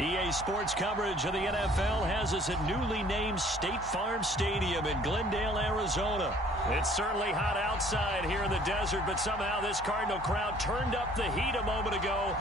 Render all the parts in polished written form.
EA Sports coverage of the NFL has us at newly named State Farm Stadium in Glendale, Arizona. It's certainly hot outside here in the desert, but somehow this Cardinal crowd turned up the heat a moment ago.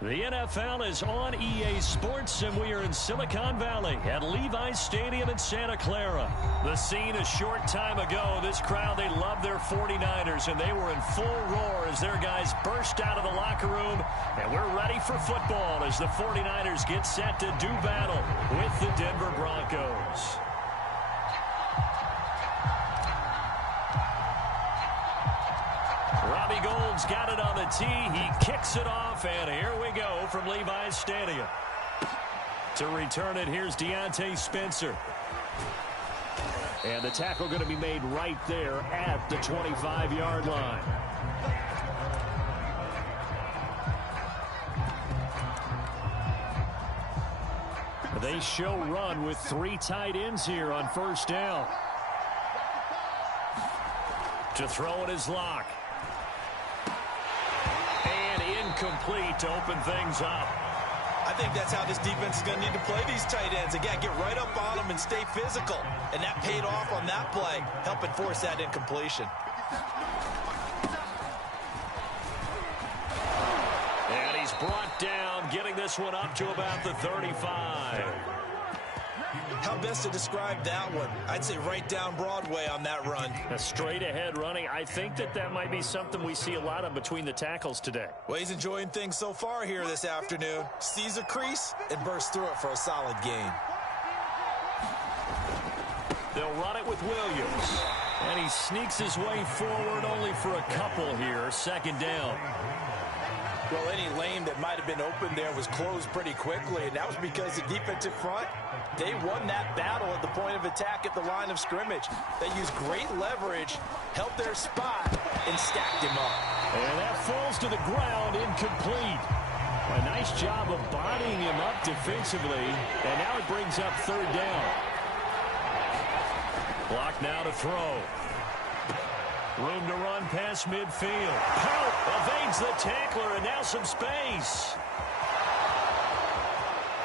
The NFL is on EA Sports, and we are in Silicon Valley at Levi's Stadium in Santa Clara. The scene a short time ago, this crowd, they love their 49ers, and they were in full roar as their guys burst out of the locker room. And we're ready for football as the 49ers get set to do battle with the Denver Broncos. Robbie Gould's got it on the tee. He kicks it off, and here we go from Levi's Stadium. To return it, here's Deontay Spencer. And the tackle going to be made right there at the 25-yard line. They show run with 3 tight ends here on first down. To throw it is Locke. Complete to open things up. I think that's how this defense is going to need to play these tight ends. Again, get right up on them and stay physical. And that paid off on that play, helping force that incompletion. And he's brought down, getting this one up to about the 35. How best to describe that one? I'd say right down Broadway on that run. A straight ahead running. I think that might be something we see a lot of between the tackles today. Well, he's enjoying things so far here this afternoon. Sees a crease and bursts through it for a solid gain. They'll run it with Williams. And he sneaks his way forward only for a couple here. Second down. Well, any lane that might have been open there was closed pretty quickly, and that was because the defensive front, they won that battle at the point of attack at the line of scrimmage. They used great leverage, held their spot, and stacked him up. And that falls to the ground, incomplete. A nice job of bodying him up defensively, and now it brings up third down. Block now to throw. Room to run past midfield. Help evades the tackler, and now some space.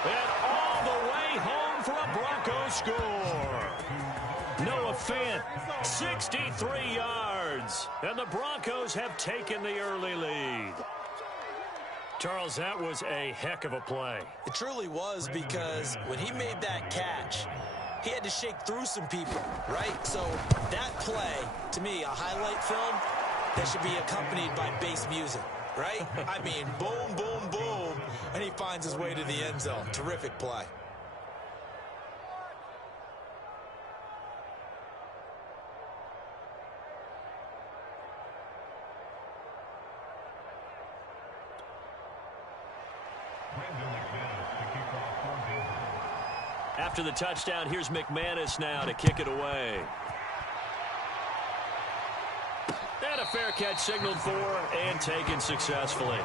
And all the way home for a Broncos score. Noah Fant, 63 yards. And the Broncos have taken the early lead. Charles, that was a heck of a play. It truly was, because when he made that catch, he had to shake through some people, right? So that play, to me, a highlight film that should be accompanied by bass music, right? I mean, boom, boom, boom, and he finds his way to the end zone. Terrific play. After the touchdown, here's McManus now to kick it away. And a fair catch signaled for and taken successfully.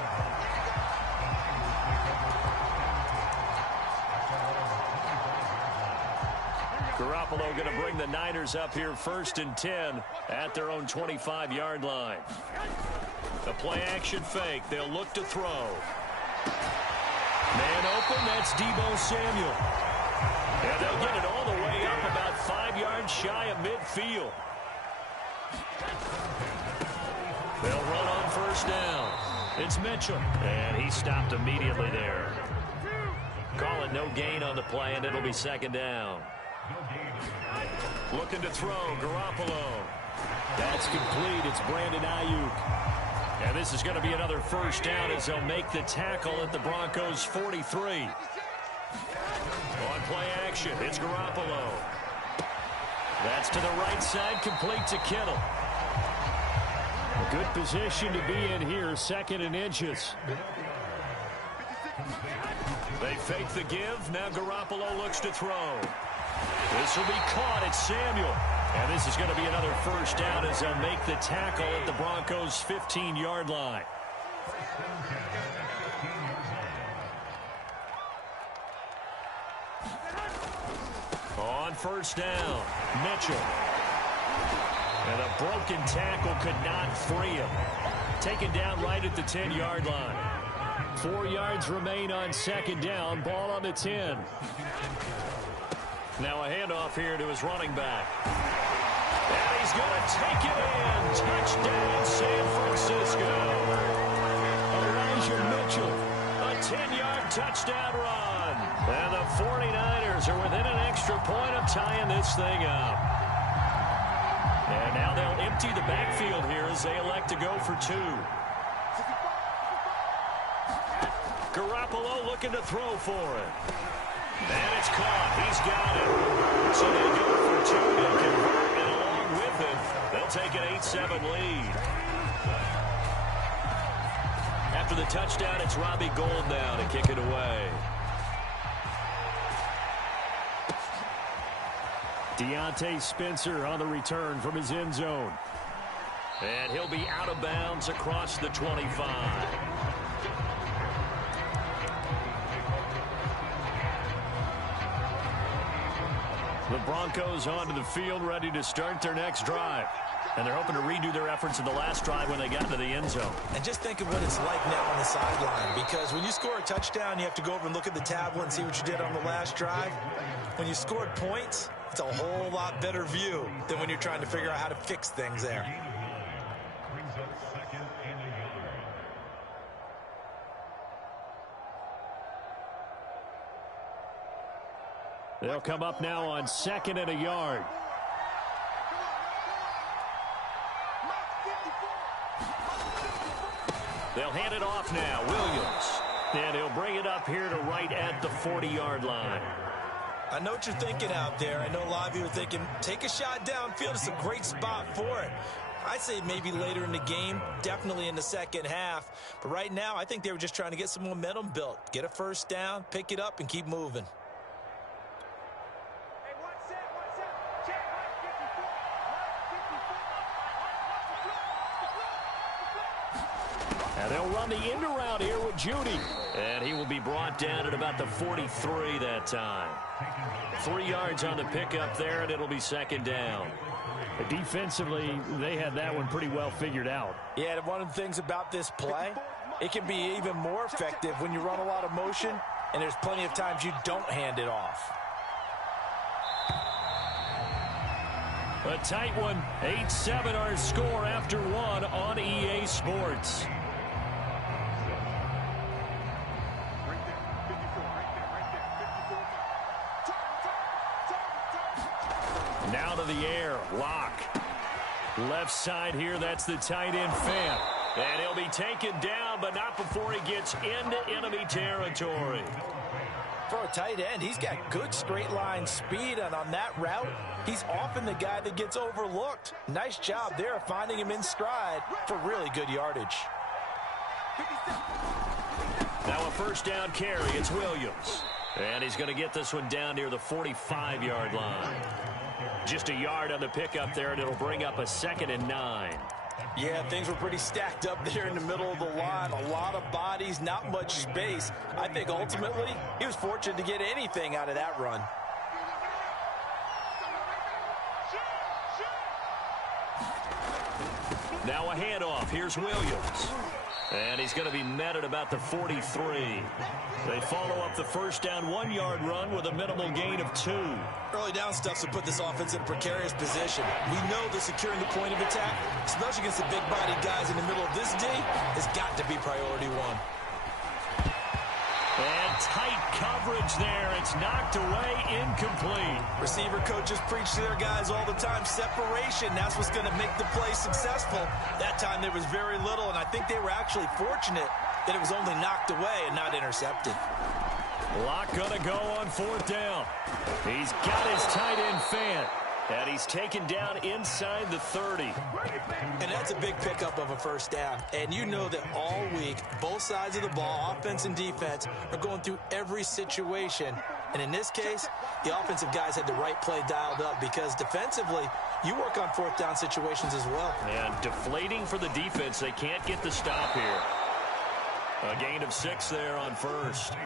Garoppolo going to bring the Niners up here 1st and 10 at their own 25-yard line. The play action fake. They'll look to throw. Man open, that's Deebo Samuel. And they'll get it all the way up about 5 yards shy of midfield. They'll run on first down. It's Mitchell. And he stopped immediately there. Call it but no gain on the play, and it'll be second down. Looking to throw, Garoppolo. That's complete. It's Brandon Ayuk. And this is going to be another first down as they'll make the tackle at the Broncos' 43. On play action, it's Garoppolo. That's to the right side, complete to Kittle. A good position to be in here, second and inches. They fake the give. Now Garoppolo looks to throw. This will be caught. It's Samuel. And this is going to be another first down as they'll make the tackle at the Broncos' 15-yard line. On first down, Mitchell. And a broken tackle could not free him. Taken down right at the 10-yard line. 4 yards remain on second down. Ball on the 10. Now a handoff here to his running back. And he's going to take it in. Touchdown, San Francisco. Elijah Mitchell. A 10-yard touchdown run. And the 49ers are within an extra point of tying this thing up. And now they'll empty the backfield here as they elect to go for 2. Garoppolo looking to throw for it. And it's caught. He's got it. So they go for 2 to convert, and along with it, they'll take an 8-7 lead. After the touchdown, it's Robbie Gould now to kick it away. Deontay Spencer on the return from his end zone. And he'll be out of bounds across the 25. The Broncos onto the field, ready to start their next drive. And they're hoping to redo their efforts in the last drive when they got into the end zone. And just think of what it's like now on the sideline, because when you score a touchdown, you have to go over and look at the tablet and see what you did on the last drive. When you scored points, it's a whole lot better view than when you're trying to figure out how to fix things there. They'll come up now on 2nd and a yard. They'll hand it off now. Williams. And he'll bring it up here to right at the 40-yard line. I know what you're thinking out there. I know a lot of you are thinking, take a shot downfield. It's a great spot for it. I'd say maybe later in the game, definitely in the second half. But right now, I think they were just trying to get some momentum built. Get a first down, pick it up, and keep moving. And they'll run the end around here with Judy. And he will be brought down at about the 43 that time. 3 yards on the pickup there, and it'll be second down. Defensively, they had that one pretty well figured out. Yeah, one of the things about this play, it can be even more effective when you run a lot of motion, and there's plenty of times you don't hand it off. A tight one. 8-7 our score after 1 on EA Sports. Now to the air. Lock. Left side here, that's the tight end Fant. And he'll be taken down, but not before he gets into enemy territory. For a tight end, he's got good straight line speed, and on that route, he's often the guy that gets overlooked. Nice job there of finding him in stride for really good yardage. Now a first down carry, it's Williams. And he's going to get this one down near the 45-yard line. Just a yard on the pickup there, and it'll bring up a 2nd and 9. Yeah, things were pretty stacked up there in the middle of the line. A lot of bodies, not much space. I think ultimately he was fortunate to get anything out of that run. Now a handoff. Here's Williams. And he's going to be met at about the 43. They follow up the first down 1-yard run with a minimal gain of 2. Early down stuff to put this offense in a precarious position. We know that securing the point of attack, especially against the big-bodied guys in the middle of this D, has got to be priority 1. And tight coverage there. It's knocked away, incomplete. Receiver coaches preach to their guys all the time. Separation, that's what's going to make the play successful. That time there was very little, and I think they were actually fortunate that it was only knocked away and not intercepted. Locke going to go on 4th down. He's got his tight end Fant. And he's taken down inside the 30. And that's a big pickup of a 1st down. And you know that all week, both sides of the ball, offense and defense, are going through every situation. And in this case, the offensive guys had the right play dialed up because defensively, you work on 4th down situations as well. And deflating for the defense. They can't get the stop here. A gain of 6 there on 1st.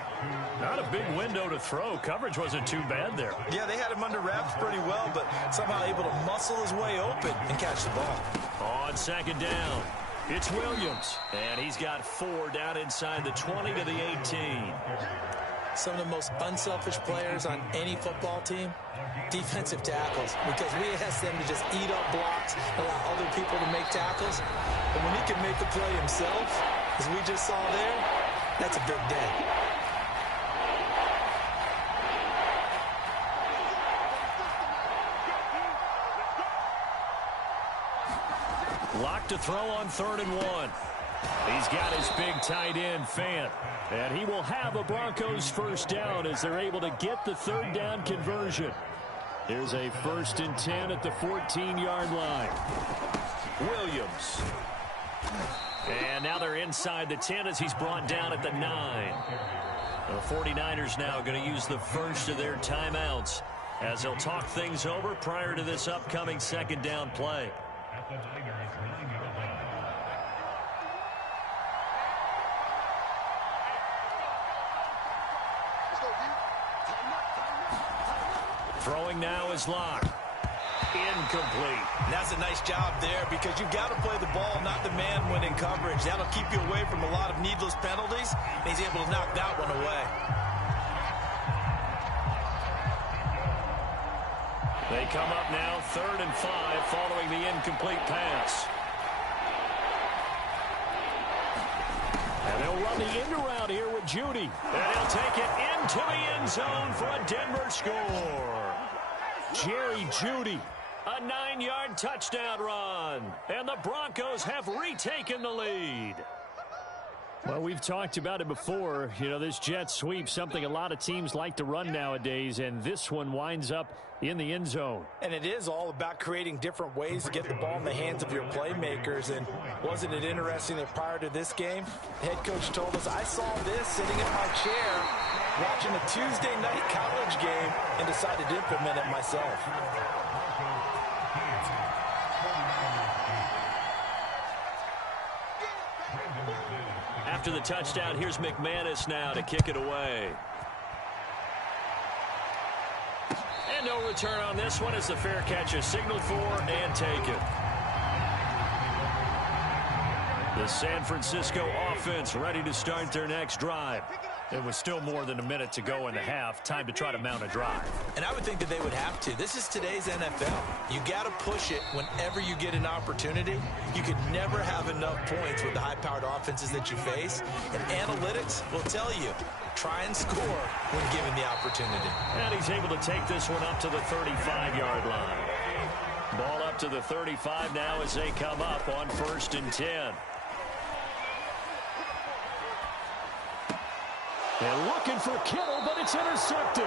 Not a big window to throw. Coverage wasn't too bad there. Yeah, they had him under wraps pretty well, but somehow able to muscle his way open and catch the ball. On 2nd down, it's Williams. And he's got 4 down inside the 20 to the 18. Some of the most unselfish players on any football team, defensive tackles, because we ask them to just eat up blocks, allow other people to make tackles. And when he can make a play himself, as we just saw there, that's a big day. Locke to throw on 3rd and 1. He's got his big tight end, Fant. And he will have a Broncos 1st down as they're able to get the 3rd down conversion. Here's a 1st and 10 at the 14-yard line. Williams. And now they're inside the 10 as he's brought down at the 9. The 49ers now going to use the first of their timeouts as they'll talk things over prior to this upcoming 2nd down play. Throwing now is Locke. Incomplete. That's a nice job there because you've got to play the ball, not the man when in coverage. That'll keep you away from a lot of needless penalties, and he's able to knock that one away. They come up now 3rd and 5 following the incomplete pass. And they'll run the end around here with Judy. And he'll take it into the end zone for a Denver score. Jerry Judy, a 9-yard touchdown run. And the Broncos have retaken the lead. Well, we've talked about it before. You know, this jet sweep, something a lot of teams like to run nowadays, and this one winds up in the end zone. And it is all about creating different ways to get the ball in the hands of your playmakers. And wasn't it interesting that prior to this game, the head coach told us, I saw this sitting in my chair watching a Tuesday night college game and decided to implement it myself. After the touchdown, here's McManus now to kick it away. And no return on this one as the fair catch is signaled for and taken. The San Francisco offense ready to start their next drive. It was still more than a minute to go in the half. Time to try to mount a drive. And I would think that they would have to. This is today's NFL. You got to push it whenever you get an opportunity. You could never have enough points with the high-powered offenses that you face. And analytics will tell you, try and score when given the opportunity. And he's able to take this one up to the 35-yard line. Ball up to the 35 now as they come up on 1st and 10. They're looking for Kittle, but it's intercepted.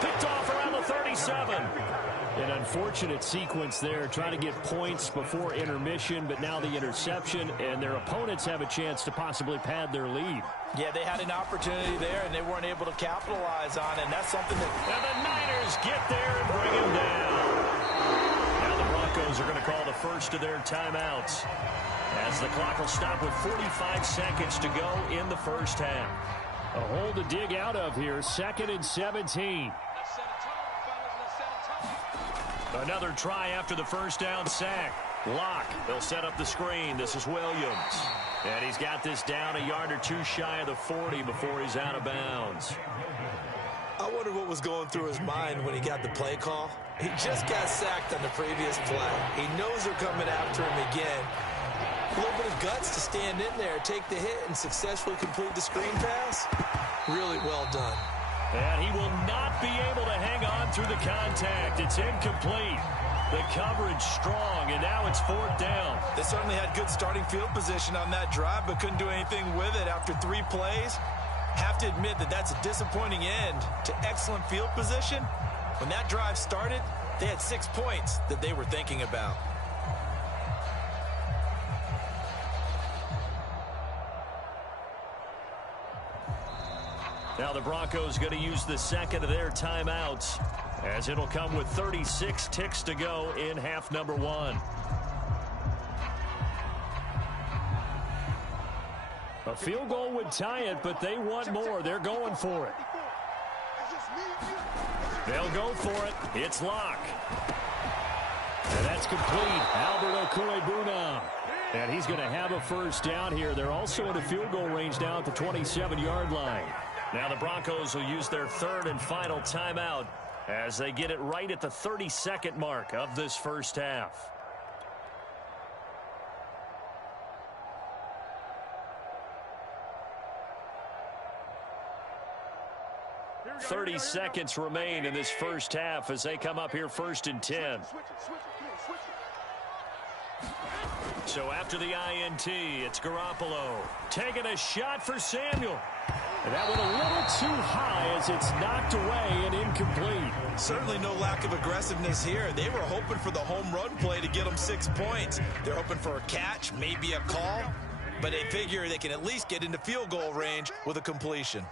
Picked off around the 37. An unfortunate sequence there, trying to get points before intermission, but now the interception, and their opponents have a chance to possibly pad their lead. Yeah, they had an opportunity there, and they weren't able to capitalize on it, and that's something that... And the Niners get there and bring him down. Now the Broncos are going to call the first of their timeouts, as the clock will stop with 45 seconds to go in the first half. A hole to dig out of here, 2nd and 17. Another try after the first down sack. Locke, they'll set up the screen. This is Williams. And he's got this down a yard or two shy of the 40 before he's out of bounds. I wonder what was going through his mind when he got the play call. He just got sacked on the previous play. He knows they're coming after him again. A little bit of guts to stand in there, take the hit, and successfully complete the screen pass. Really well done. And he will not be able to hang on through the contact. It's incomplete. The coverage strong, and now it's 4th down. They certainly had good starting field position on that drive, but couldn't do anything with it after 3 plays. Have to admit that that's a disappointing end to excellent field position. When that drive started, they had 6 points that they were thinking about. Now the Broncos going to use the second of their timeouts, as it'll come with 36 ticks to go in half number 1. A field goal would tie it, but they want more. They're going for it. They'll go for it. It's Locke. And that's complete. Albert Okwuegbunam. And he's going to have a first down here. They're also in a field goal range now at the 27-yard line. Now the Broncos will use their 3rd and final timeout as they get it right at the 32nd mark of this first half. 30 seconds remain in this first half as they come up here 1st and 10. So after the INT, it's Garoppolo taking a shot for Samuel. And that went a little too high as it's knocked away and incomplete. Certainly no lack of aggressiveness here. They were hoping for the home run play to get them 6 points. They're hoping for a catch, maybe a call, but they figure they can at least get into field goal range with a completion.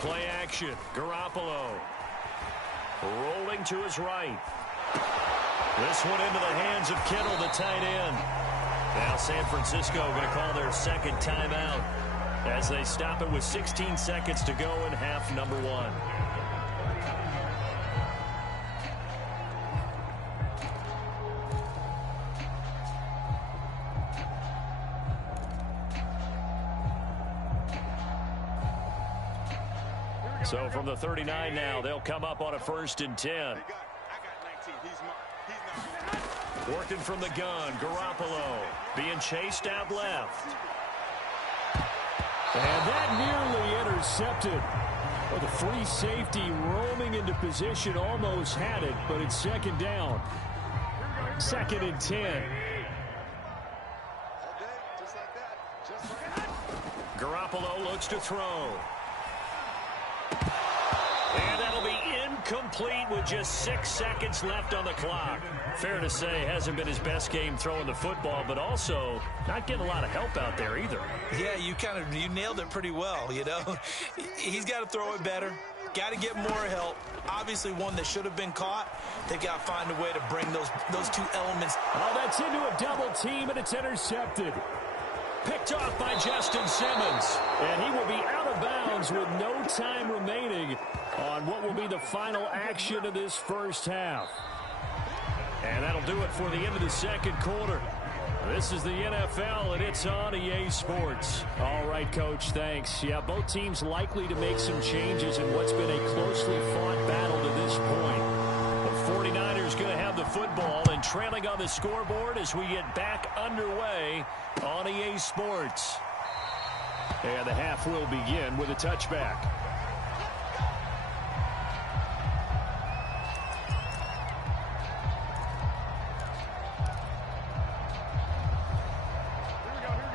Play action. Garoppolo rolling to his right. This one into the hands of Kittle, the tight end. Now San Francisco going to call their second timeout as they stop it with 16 seconds to go in half number 1. So from the 39 now, they'll come up on a 1st and 10. Working from the gun, Garoppolo being chased out left. And that nearly intercepted. Well, the free safety roaming into position almost had it, but it's 2nd down. 2nd and 10. Garoppolo looks to throw. And that'll be incomplete with just 6 seconds left on the clock. Fair to say, hasn't been his best game throwing the football, but also not getting a lot of help out there either. Yeah, you nailed it pretty well, you know. He's got to throw it better. Got to get more help. Obviously one that should have been caught. They got to find a way to bring those 2 elements. Oh, that's into a double team, and it's intercepted. Picked off by Justin Simmons. And he will be out of bounds with no time remaining on what will be the final action of this first half. And that'll do it for the end of the 2nd quarter. This is the NFL, and it's on EA Sports. All right, Coach, thanks. Yeah, both teams likely to make some changes in what's been a closely fought battle to this point. The 49ers going to have the football and trailing on the scoreboard as we get back underway on EA Sports. And the half will begin with a touchback.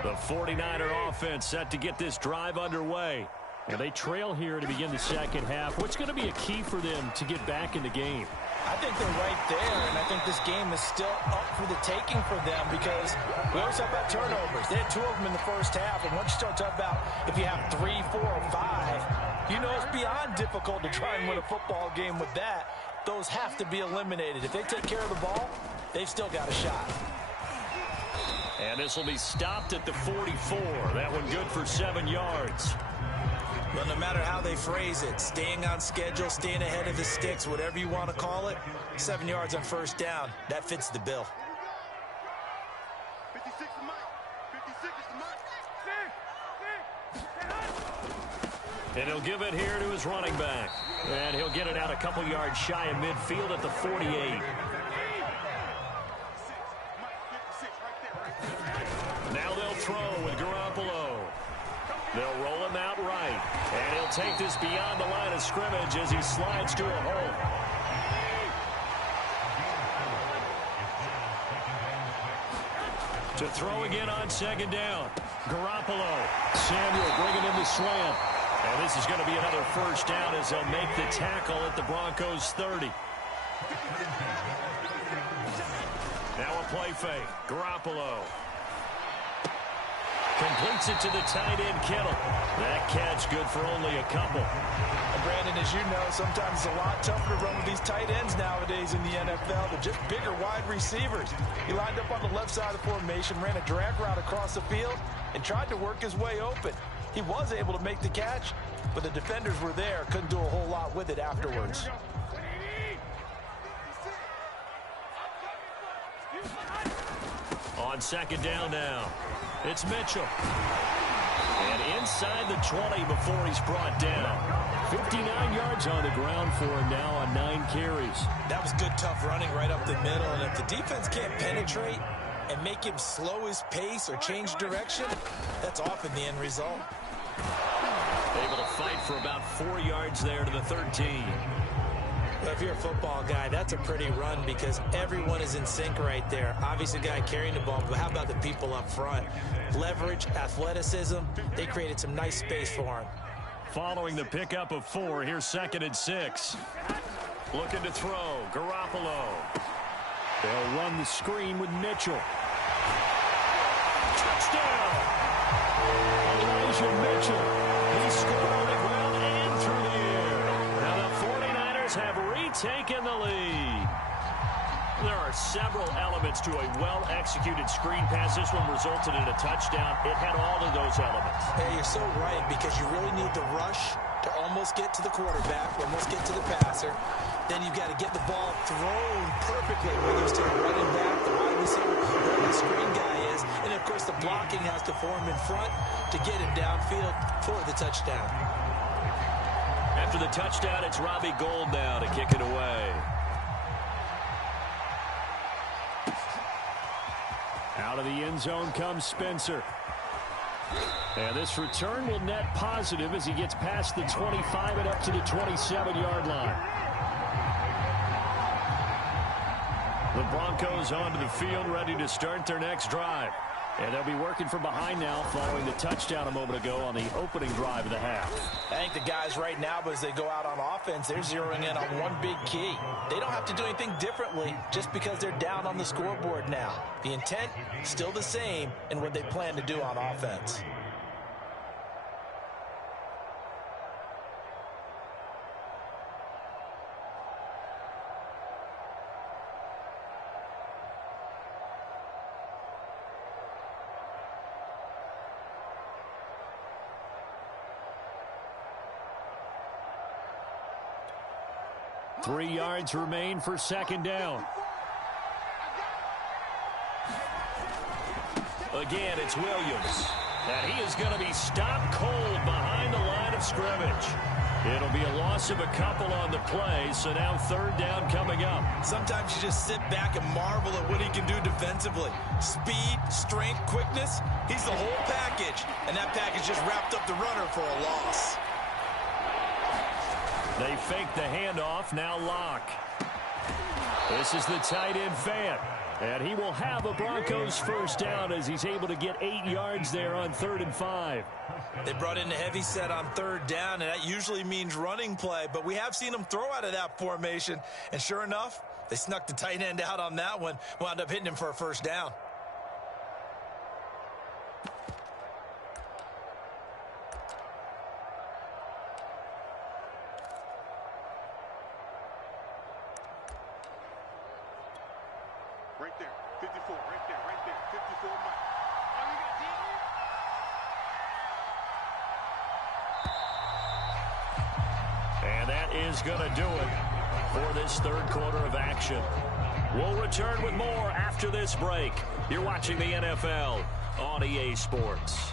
The 49er offense set to get this drive underway. And they trail here to begin the second half. What's going to be a key for them to get back in the game? I think they're right there, and I think this game is still up for the taking for them because we always talk about turnovers. They had 2 of them in the first half, and once you start talking about if you have 3, 4, or 5, you know it's beyond difficult to try and win a football game with that. Those have to be eliminated. If they take care of the ball, they've still got a shot. And this will be stopped at the 44. That one good for 7 yards. Well, no matter how they phrase it, staying on schedule, staying ahead of the sticks, whatever you want to call it, 7 yards on first down, that fits the bill. 56 to Mike. 56 to Mike. And he'll give it here to his running back. And he'll get it out a couple yards shy of midfield at the 48. Now they'll throw with Garoppolo. He'll take this beyond the line of scrimmage as he slides to a hole. To throw again on second down. Garoppolo. Samuel bringing in the slant. And this is going to be another first down as they'll make the tackle at the Broncos' 30. Now a play fake. Garoppolo. Completes it to the tight end, Kittle. That catch good for only a couple. And Brandon, as you know, sometimes it's a lot tougher to run with these tight ends nowadays in the NFL. They're just bigger wide receivers. He lined up on the left side of the formation, ran a drag route across the field, and tried to work his way open. He was able to make the catch, but the defenders were there. Couldn't do a whole lot with it afterwards. On second down now, it's Mitchell. And inside the 20 before he's brought down. 59 yards on the ground for him now on 9 carries. That was good, tough running right up the middle. And if the defense can't penetrate and make him slow his pace or change direction, that's often the end result. Able to fight for about 4 yards there to the 13. Well, if you're a football guy, that's a pretty run because everyone is in sync right there. Obviously, the guy carrying the ball, but how about the people up front? Leverage, athleticism, they created some nice space for him. Following the pickup of 4, here's 2nd and 6. Looking to throw, Garoppolo. They'll run the screen with Mitchell. Touchdown! Elijah Mitchell. He scored on the ground and through the air. Now the 49ers have retaken the lead. There are several elements to a well-executed screen pass. This one resulted in a touchdown. It had all of those elements. Hey, you're so right because you really need the rush to almost get to the quarterback, almost get to the passer. Then you've got to get the ball thrown perfectly, whether it's to the running back, the wide receiver, whoever the screen guy is. And, of course, the blocking has to form in front to get him downfield for the touchdown. After the touchdown, it's Robbie Gould now to kick it away. Out of the end zone comes Spencer. And this return will net positive as he gets past the 25 and up to the 27-yard line. The Broncos onto the field, ready to start their next drive. And they'll be working from behind now following the touchdown a moment ago on the opening drive of the half. I think the guys right now, as they go out on offense, they're zeroing in on one big key. They don't have to do anything differently just because they're down on the scoreboard now. The intent, still the same in what they plan to do on offense. Three yards remain for second down. Again, it's Williams. And he is going to be stopped cold behind the line of scrimmage. It'll be a loss of a couple on the play, so now third down coming up. Sometimes you just sit back and marvel at what he can do defensively. Speed, strength, quickness, he's the whole package. And that package just wrapped up the runner for a loss. They fake the handoff, now Locke. This is the tight end Fant. And he will have a Broncos first down as he's able to get 8 yards there on 3rd and 5. They brought in a heavy set on third down, and that usually means running play. But we have seen them throw out of that formation. And sure enough, they snuck the tight end out on that one, wound up hitting him for a first down. Right there, 54, right there, 54 Mike. And that is going to do it for this third quarter of action. We'll return with more after this break. You're watching the NFL on EA Sports.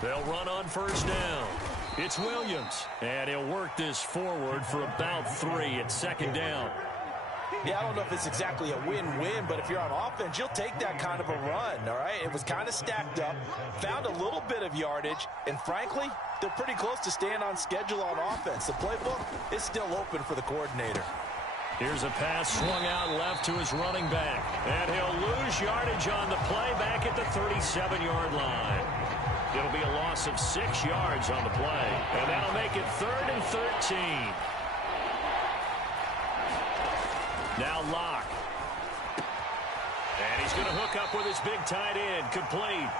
They'll run on first down. It's Williams. And he'll work this forward for about 3 at second down. Yeah, I don't know if it's exactly a win-win, but if you're on offense, you'll take that kind of a run, all right? It was kind of stacked up, found a little bit of yardage, and frankly, they're pretty close to staying on schedule on offense. The playbook is still open for the coordinator. Here's a pass swung out left to his running back. And he'll lose yardage on the play back at the 37-yard line. It'll be a loss of 6 yards on the play. And that'll make it 3rd and 13. Now Locke. And he's going to hook up with his big tight end. Complete.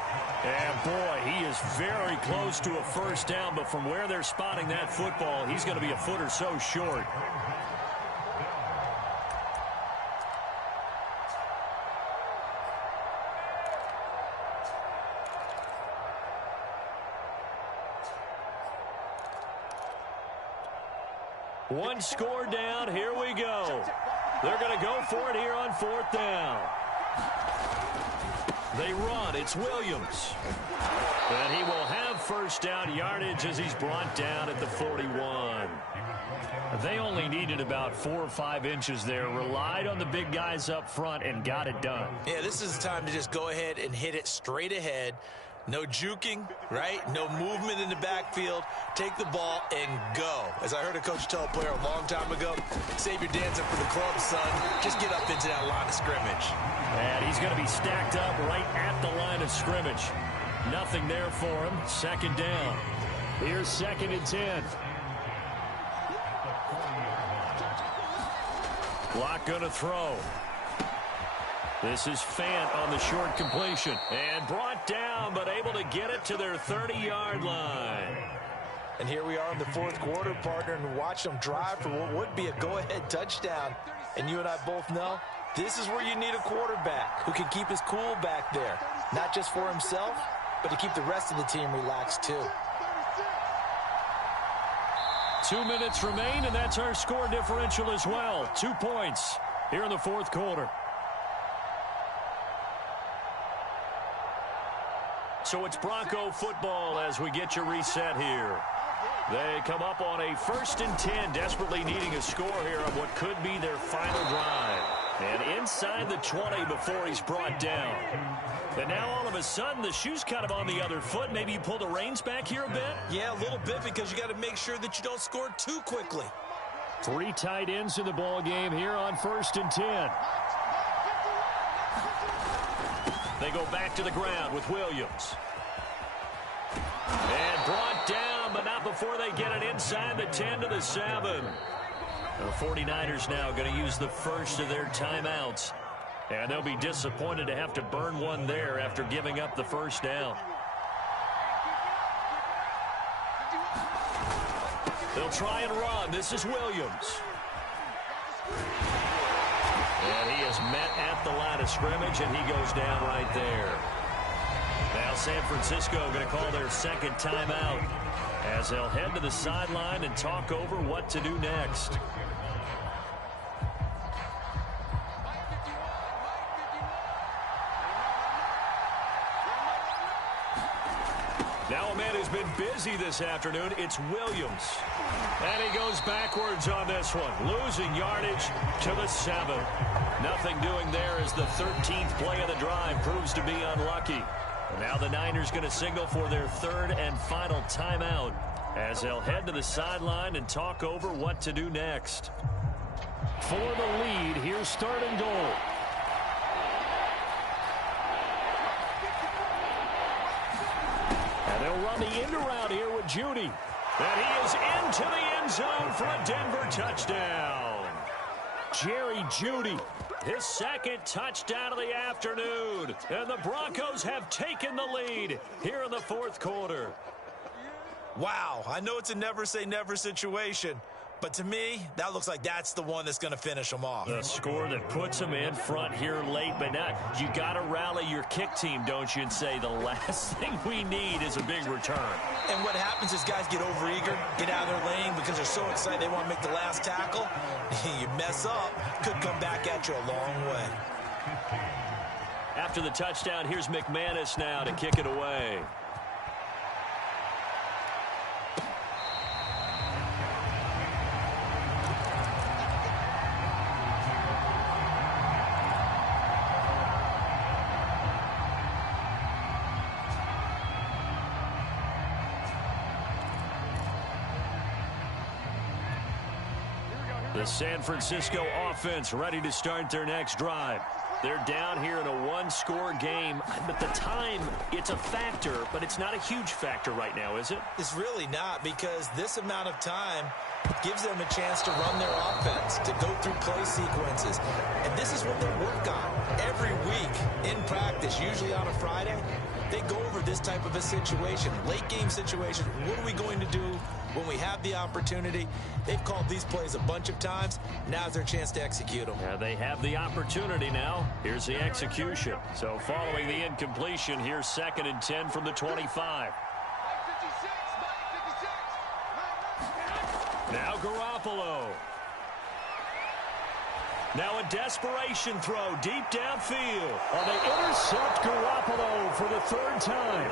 And boy, he is very close to a first down, but from where they're spotting that football, he's going to be a foot or so short. One score down. Here we go. They're going to go for it here on 4th down. They run. It's Williams. And he will have first down yardage as he's brought down at the 41. They only needed about 4 or 5 inches there. Relied on the big guys up front and got it done. Yeah, this is the time to just go ahead and hit it straight ahead. No juking, right? No movement in the backfield. Take the ball and go. As I heard a coach tell a player a long time ago, save your dancing for the club, son. Just get up into that line of scrimmage. And he's going to be stacked up right at the line of scrimmage. Nothing there for him. 2nd down. Here's 2nd and 10. Locke going to throw. This is Fant on the short completion. And brought down, but able to get it to their 30-yard line. And here we are in the 4th quarter, partner, and watch them drive for what would be a go-ahead touchdown. And you and I both know this is where you need a quarterback who can keep his cool back there. Not just for himself, but to keep the rest of the team relaxed too. 2 minutes remain, and that's our score differential as well. 2 points here in the 4th quarter. So it's Bronco football as we get you reset here. They come up on a 1st and 10, desperately needing a score here on what could be their final drive. And inside the 20 before he's brought down. And now all of a sudden the shoe's kind of on the other foot. Maybe you pull the reins back here a bit? Yeah, a little bit, because you got to make sure that you don't score too quickly. 3 tight ends in the ball game here on 1st and 10. They go back to the ground with Williams. And brought down, but not before they get it inside the 10 to the 7. The 49ers now going to use the first of their timeouts. And they'll be disappointed to have to burn one there after giving up the first down. They'll try and run. This is Williams. And he is met at the line of scrimmage, and he goes down right there. Now San Francisco going to call their 2nd timeout as they'll head to the sideline and talk over what to do next. Now a man who's been busy this afternoon, it's Williams. And he goes backwards on this one, losing yardage to the 7. Nothing doing there as the 13th play of the drive proves to be unlucky. And now the Niners going to signal for their 3rd and final timeout as they'll head to the sideline and talk over what to do next. For the lead, here's 3rd and goal. And they'll run the end around here with Judy. And he is into the end zone for a Denver touchdown. Jerry Jeudy, his 2nd touchdown of the afternoon. And the Broncos have taken the lead here in the 4th quarter. Wow, I know it's a never say never situation, but to me, that looks like that's the one that's going to finish them off. The score that puts them in front here late, but not. You got to rally your kick team, don't you, and say the last thing we need is a big return. And what happens is guys get overeager, get out of their lane because they're so excited they want to make the last tackle. You mess up, could come back at you a long way. After the touchdown, here's McManus now to kick it away. The San Francisco offense ready to start their next drive. They're down here in a one-score game. But the time, it's a factor, but it's not a huge factor right now, is it? It's really not, because this amount of time gives them a chance to run their offense, to go through play sequences. And this is what they work on every week in practice, usually on a Friday. They go over this type of a situation, late-game situation. What are we going to do when we have the opportunity? They've called these plays a bunch of times. Now's their chance to execute them. Yeah, they have the opportunity now. Here's the execution. So following the incompletion, here's 2nd and 10 from the 25. Now Garoppolo. Now a desperation throw deep downfield. They intercept Garoppolo for the 3rd time.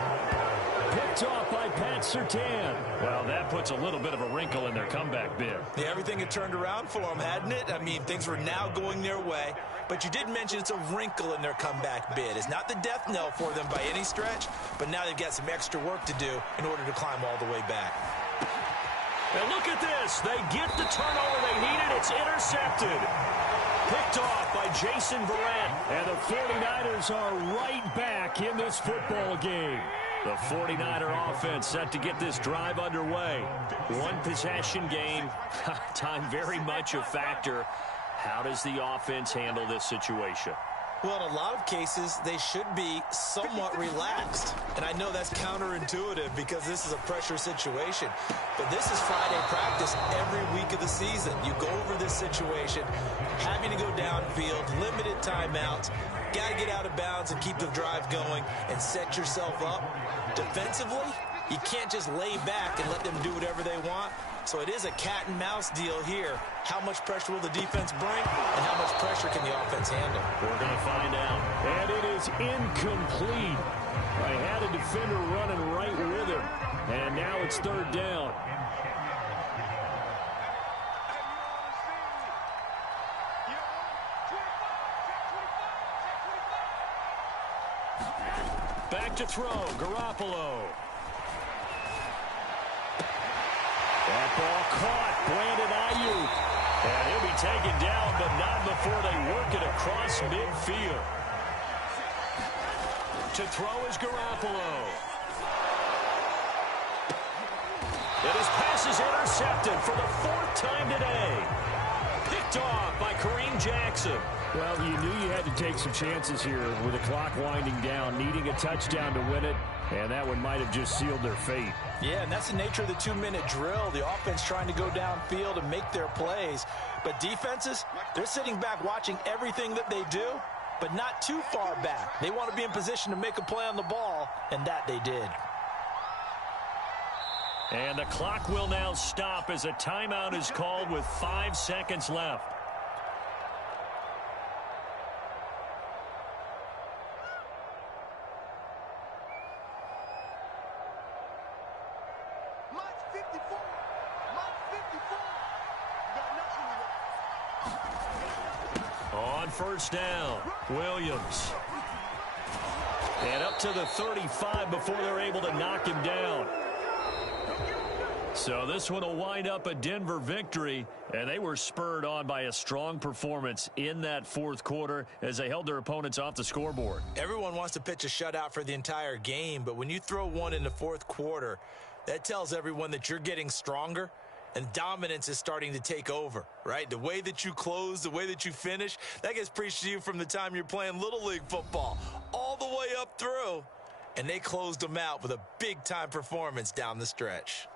Picked off by Pat Surtain. Well, that puts a little bit of a wrinkle in their comeback bid. Yeah, everything had turned around for them, hadn't it? I mean, things were now going their way. But you did mention it's a wrinkle in their comeback bid. It's not the death knell for them by any stretch, but now they've got some extra work to do in order to climb all the way back. And look at this. They get the turnover they needed. It's intercepted. Picked off by Jason Verrett. And the 49ers are right back in this football game. The 49er offense set to get this drive underway. One possession game. Time very much a factor. How does the offense handle this situation? Well, in a lot of cases, they should be somewhat relaxed. And I know that's counterintuitive because this is a pressure situation. But this is Friday practice every week of the season. You go over this situation, having to go downfield, limited timeouts, got to get out of bounds and keep the drive going and set yourself up. Defensively, you can't just lay back and let them do whatever they want. So it is a cat-and-mouse deal here. How much pressure will the defense bring, and how much pressure can the offense handle? We're going to find out. And it is incomplete. I had a defender running right with him. And now it's 3rd down. Back to throw, Garoppolo. That ball caught. Brandon Ayuk. And he'll be taken down, but not before they work it across midfield. To throw is Garoppolo. And his pass is intercepted for the 4th time today. Picked off by Kareem Jackson. Well, you knew you had to take some chances here with the clock winding down, needing a touchdown to win it, and that one might have just sealed their fate. Yeah, and that's the nature of the 2-minute drill. The offense trying to go downfield and make their plays. But defenses, they're sitting back watching everything that they do, but not too far back. They want to be in position to make a play on the ball, and that they did. And the clock will now stop as a timeout is called with 5 seconds left. On 1st down, Williams. And up to the 35 before they're able to knock him down. So this one will wind up a Denver victory, and they were spurred on by a strong performance in that 4th quarter as they held their opponents off the scoreboard. Everyone wants to pitch a shutout for the entire game, but when you throw one in the 4th quarter, that tells everyone that you're getting stronger and dominance is starting to take over, right? The way that you close, the way that you finish, that gets preached to you from the time you're playing Little League football all the way up through, and they closed them out with a big-time performance down the stretch.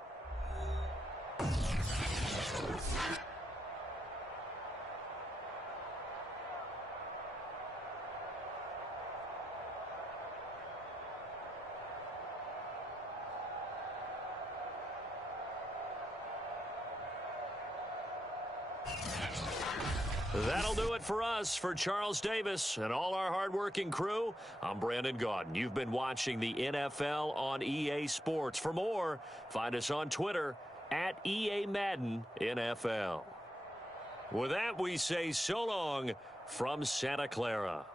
That'll do it for us. For Charles Davis and all our hardworking crew, I'm Brandon Gaudin. You've been watching the NFL on EA Sports. For more, find us on Twitter at EA Madden NFL. With that, we say so long from Santa Clara.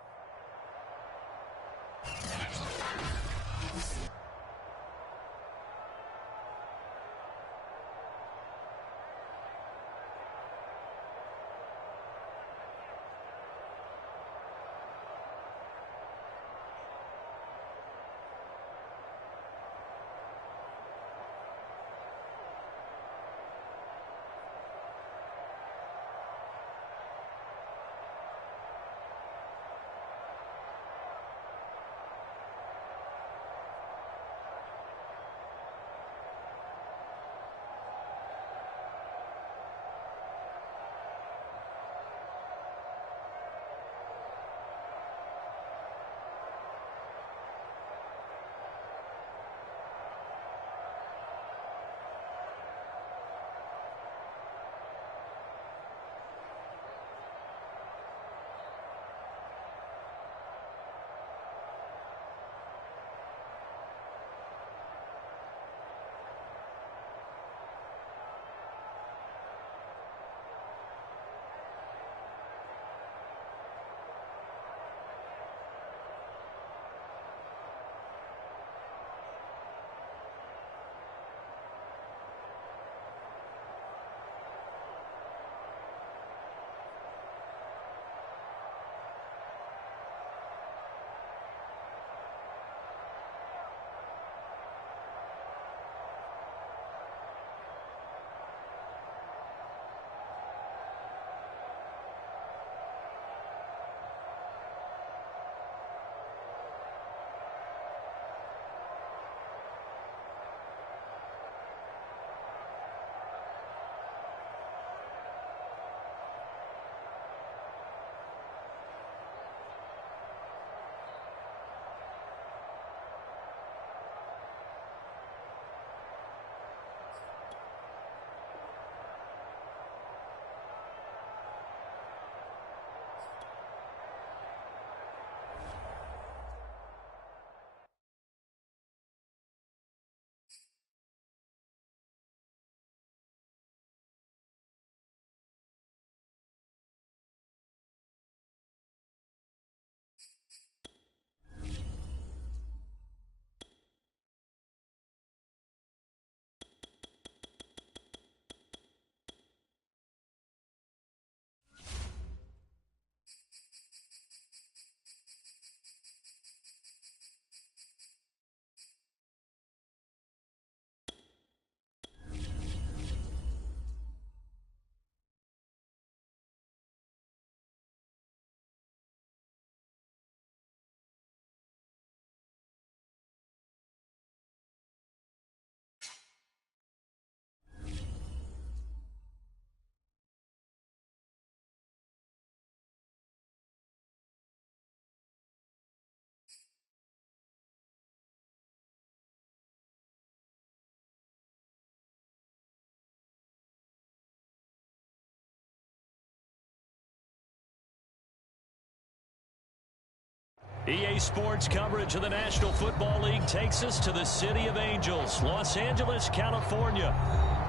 EA Sports coverage of the National Football League takes us to the City of Angels, Los Angeles, California.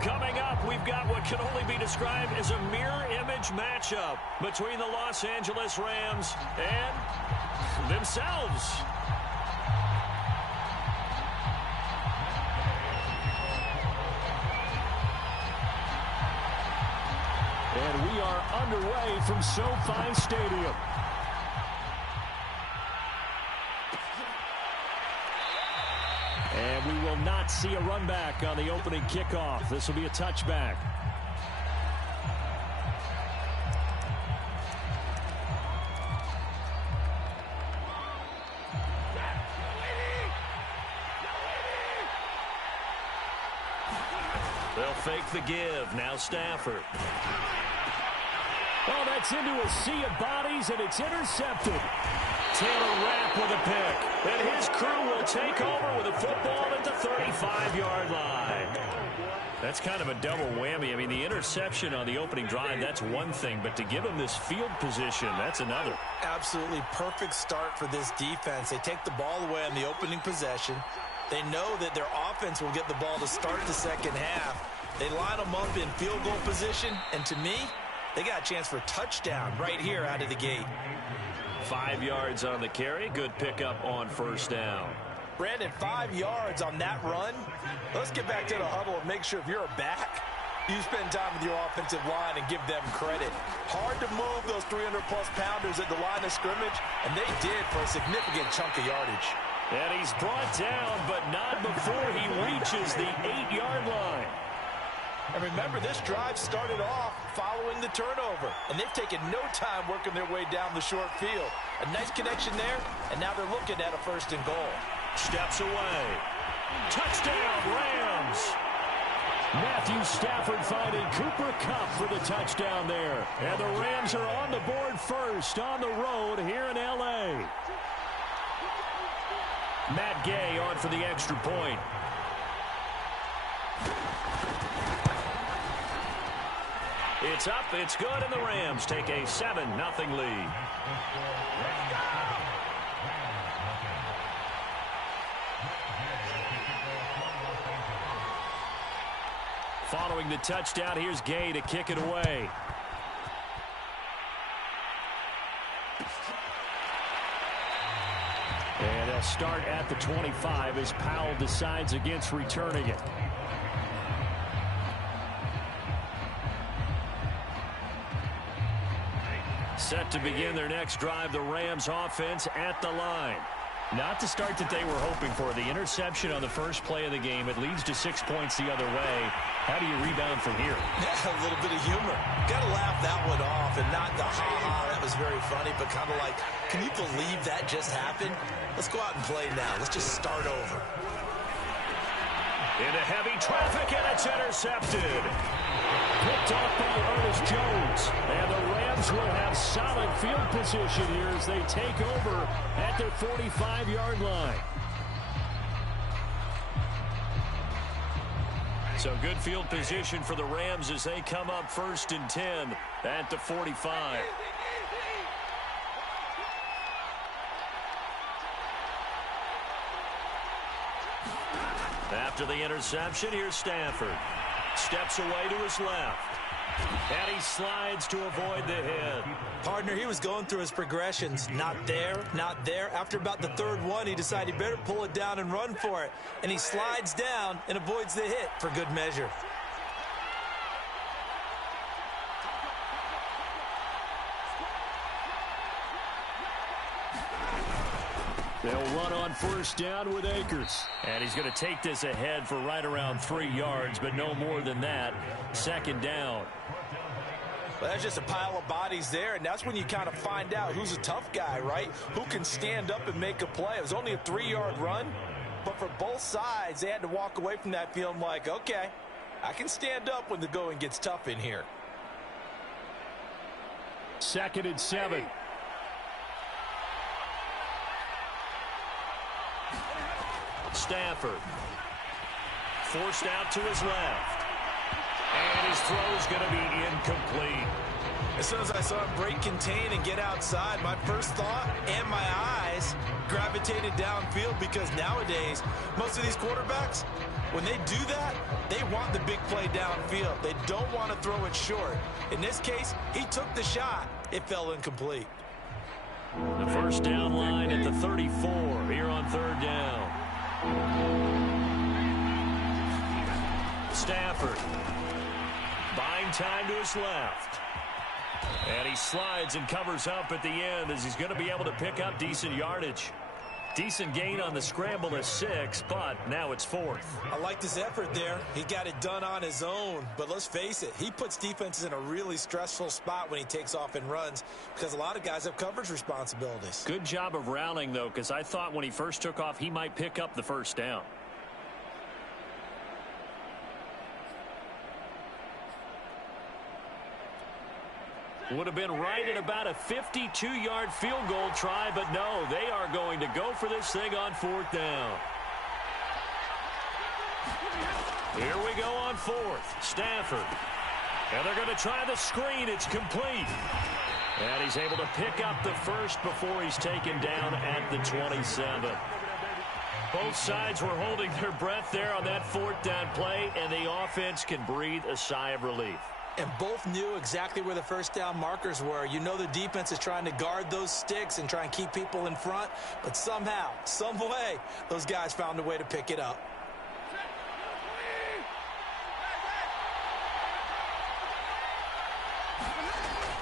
Coming up, we've got what can only be described as a mirror image matchup between the Los Angeles Rams and themselves. And we are underway from SoFi Stadium. And we will not see a run back on the opening kickoff. This will be a touchback. They'll fake the give. Now Stafford. Oh, that's into a sea of bodies, and it's intercepted. Taylor Rapp with a pick. And his crew will take over with a football at the 35-yard line. That's kind of a double whammy. I mean, the interception on the opening drive, that's one thing. But to give him this field position, that's another. Absolutely perfect start for this defense. They take the ball away on the opening possession. They know that their offense will get the ball to start the second half. They line them up in field goal position. And to me, they got a chance for a touchdown right here out of the gate. 5 yards on the carry. Good pickup on first down. Brandon, 5 yards on that run. Let's get back to the huddle and make sure if you're a back, you spend time with your offensive line and give them credit. Hard to move those 300-plus pounders at the line of scrimmage, and they did for a significant chunk of yardage. And he's brought down, but not before he reaches the 8-yard line. And remember, this drive started off following the turnover, and they've taken no time working their way down the short field. A nice connection there, and now they're looking at a 1st and goal. Steps away. Touchdown, Rams. Matthew Stafford finding Cooper Kupp for the touchdown there. And the Rams are on the board first on the road here in L.A. Matt Gay on for the extra point. It's up, it's good, and the Rams take a 7-0 lead. Following the touchdown, here's Gay to kick it away. And they'll start at the 25 as Powell decides against returning it. Set to begin their next drive, the Rams offense at the line. Not the start that they were hoping for. The interception on the first play of the game, it leads to 6 points the other way. How do you rebound from here? Yeah, a little bit of humor. Got to laugh that one off, and not the ha-ha, that was very funny, but kind of like, can you believe that just happened? Let's go out and play now. Let's just start over. Into heavy traffic, and it's intercepted. Picked off by Ernest Jones. And the Rams will have solid field position here as they take over at their 45-yard line. So good field position for the Rams as they come up 1st and 10 at the 45. After the interception, here's Stafford. Steps away to his left. And he slides to avoid the hit. Partner, he was going through his progressions. Not there, not there. After about the 3rd one, he decided he better pull it down and run for it. And he slides down and avoids the hit for good measure. They'll run on 1st down with Akers. And he's going to take this ahead for right around 3 yards, but no more than that. 2nd down. Well, that's just a pile of bodies there, and that's when you kind of find out who's a tough guy, right? Who can stand up and make a play. It was only a 3-yard run, but for both sides, they had to walk away from that feeling like, okay, I can stand up when the going gets tough in here. 2nd and 7. Stafford forced out to his left. And his throw's going to be incomplete. As soon as I saw him break contain and get outside, my first thought and my eyes gravitated downfield, because nowadays, most of these quarterbacks, when they do that, they want the big play downfield. They don't want to throw it short. In this case, he took the shot. It fell incomplete. The first down line at the 34 here on third down. Stafford buying time to his left. And he slides and covers up at the end as he's going to be able to pick up decent yardage. Decent gain on the scramble is 6, but now it's 4th. I like this effort there. He got it done on his own, but let's face it, he puts defenses in a really stressful spot when he takes off and runs, because a lot of guys have coverage responsibilities. Good job of rounding, though, because I thought when he first took off, he might pick up the first down. Would have been right at about a 52-yard field goal try, but no, they are going to go for this thing on 4th down. Here we go on 4th. Stafford. And they're going to try the screen. It's complete. And he's able to pick up the first before he's taken down at the 27. Both sides were holding their breath there on that 4th down play, and the offense can breathe a sigh of relief. And both knew exactly where the first down markers were. You know the defense is trying to guard those sticks and try and keep people in front, but somehow, some way, those guys found a way to pick it up.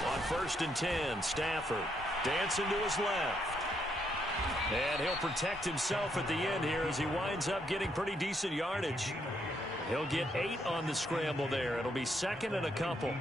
On 1st and 10, Stafford dancing to his left. And he'll protect himself at the end here as he winds up getting pretty decent yardage. He'll get 8 on the scramble there. It'll be 2nd and a couple.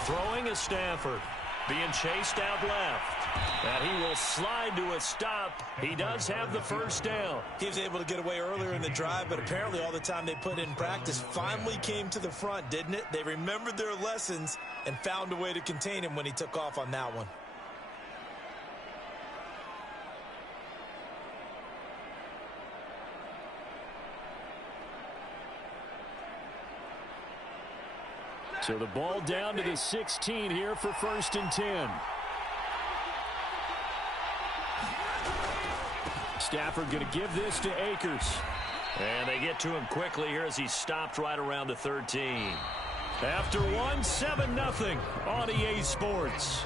Throwing is Stafford, being chased out left. And he will slide to a stop. He does have the first down. He was able to get away earlier in the drive, but apparently all the time they put in practice finally came to the front, didn't it? They remembered their lessons and found a way to contain him when he took off on that one. So the ball down to the 16 here for 1st and 10. Stafford going to give this to Akers. And they get to him quickly here as he stopped right around the 13. After one, 7-0 on EA Sports.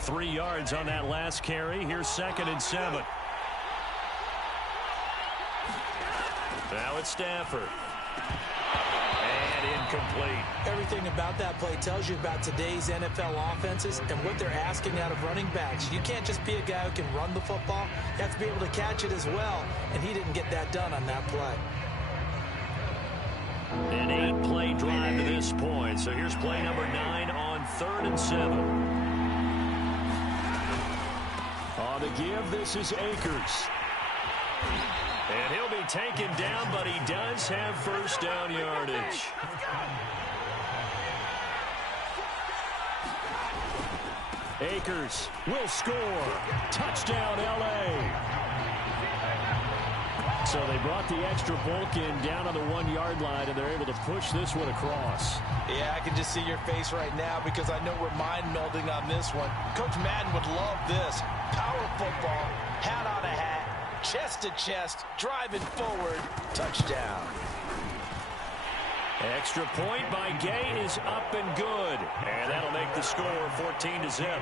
Three yards on that last carry. Here's 2nd and 7. Now it's Stafford. And incomplete. Everything about that play tells you about today's NFL offenses and what they're asking out of running backs. You can't just be a guy who can run the football. You have to be able to catch it as well, and he didn't get that done on that play. An 8-play drive to this point. So here's play number 9 on 3rd and 7. On the give, this is Akers. And he'll be taken down, but he does have first down yardage. Akers will score. Touchdown, L.A. So they brought the extra bulk in down on the 1-yard line, and they're able to push this one across. Yeah, I can just see your face right now because I know we're mind-melding on this one. Coach Madden would love this. Power football, hat on a hat, chest to chest, driving forward, touchdown. Extra point by Gay is up and good. And that'll make the score 14-0.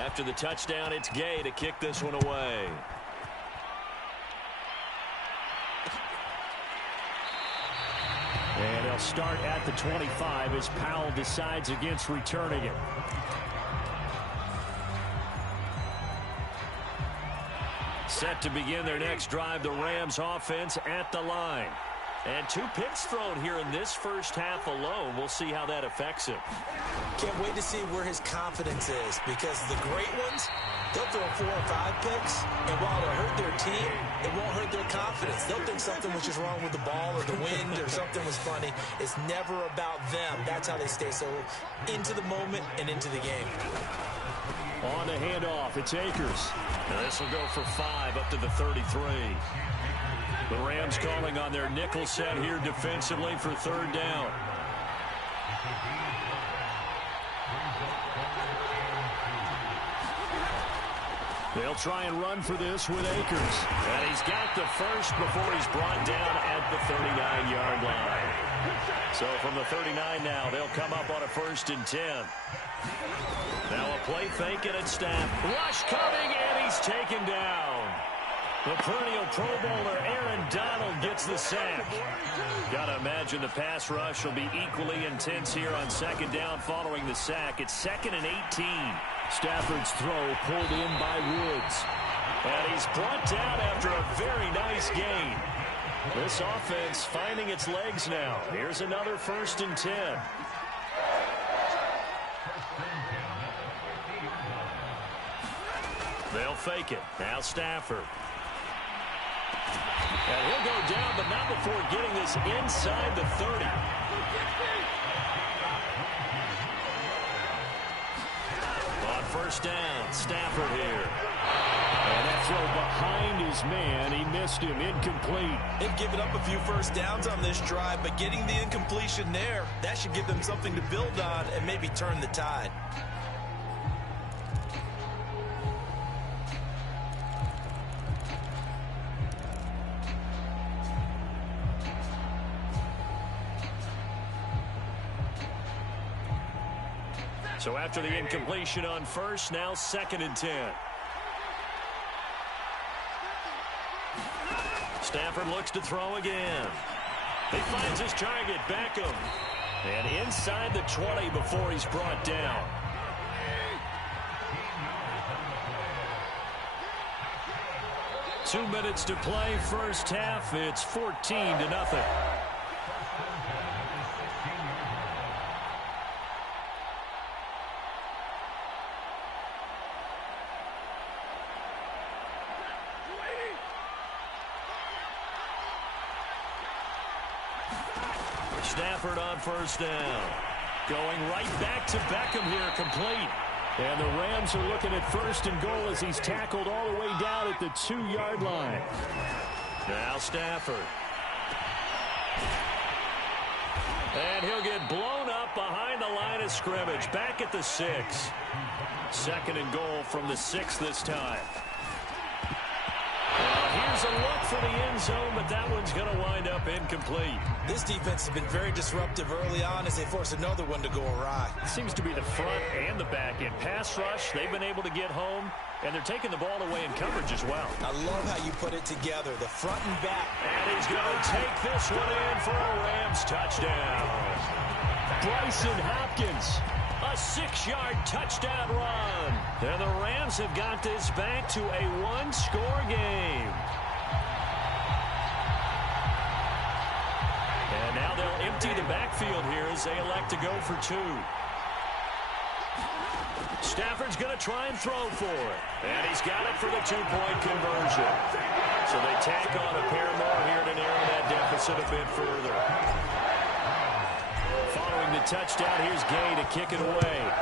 After the touchdown, it's Gay to kick this one away. And they'll start at the 25 as Powell decides against returning it. Set to begin their next drive, the Rams offense at the line. And 2 picks thrown here in this first half alone. We'll see how that affects him. Can't wait to see where his confidence is, because the great ones, they'll throw 4 or 5 picks, and while it'll hurt their team, it won't hurt their confidence. They'll think something was just wrong with the ball or the wind or something was funny. It's never about them. That's how they stay so into the moment and into the game. On the handoff, it's Akers. Now this will go for 5 up to the 33. The Rams calling on their nickel set here defensively for 3rd down. They'll try and run for this with Akers. And he's got the first before he's brought down at the 39-yard line. So from the 39 now, they'll come up on a 1st and 10. Now a play fake and it's snapped. Rush coming, and he's taken down. The perennial Pro Bowler Aaron Donald gets the sack. Gotta imagine the pass rush will be equally intense here on 2nd down following the sack. It's 2nd and 18. Stafford's throw pulled in by Woods. And he's brought down after a very nice gain. This offense finding its legs now. Here's another 1st and 10. They'll fake it. Now Stafford. And he'll go down, but not before getting this inside the 30. On 1st down, Stafford here. And that throw behind his man, he missed him, incomplete. They've given up a few 1st downs on this drive, but getting the incompletion there, that should give them something to build on and maybe turn the tide. So after the incompletion on 1st, now 2nd and 10. Stafford looks to throw again. He finds his target, Beckham. And inside the 20 before he's brought down. Two minutes to play, first half. It's 14-0. Stafford on 1st down. Going right back to Beckham here, complete. And the Rams are looking at 1st and goal as he's tackled all the way down at the 2-yard line. Now Stafford. And he'll get blown up behind the line of scrimmage. Back at the 6. 2nd and goal from the 6 this time. Here's a look for the end zone, but that one's going to wind up incomplete. This defense has been very disruptive early on as they force another one to go awry. It seems to be the front and the back end. Pass rush, they've been able to get home, and they're taking the ball away in coverage as well. I love how you put it together, the front and back. And he's going to take this one in for a Rams touchdown. Bryson Hopkins. A 6-yard touchdown run. And the Rams have got this back to a 1-score game. And now they'll empty the backfield here as they elect to go for 2. Stafford's going to try and throw for it. And he's got it for the 2-point conversion. So they tack on a pair more here to narrow that deficit a bit further. Following the touchdown, here's Gay to kick it away.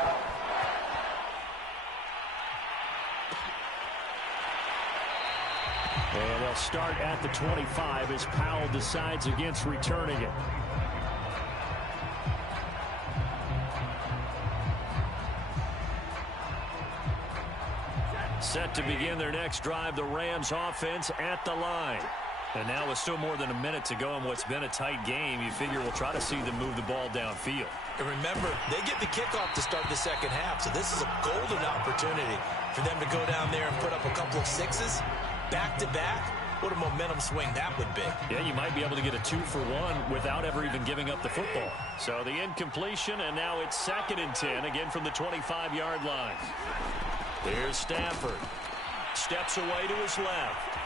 And they'll start at the 25 as Powell decides against returning it. Set to begin their next drive, the Rams offense at the line. And now with still more than a minute to go in what's been a tight game, you figure we'll try to see them move the ball downfield. And remember, they get the kickoff to start the second half, so this is a golden opportunity for them to go down there and put up a couple of sixes back-to-back. What a momentum swing that would be. Yeah, you might be able to get a 2-for-1 without ever even giving up the football. So the incompletion, and now it's 2nd and 10, again from the 25-yard line. Here's Stafford. Steps away to his left.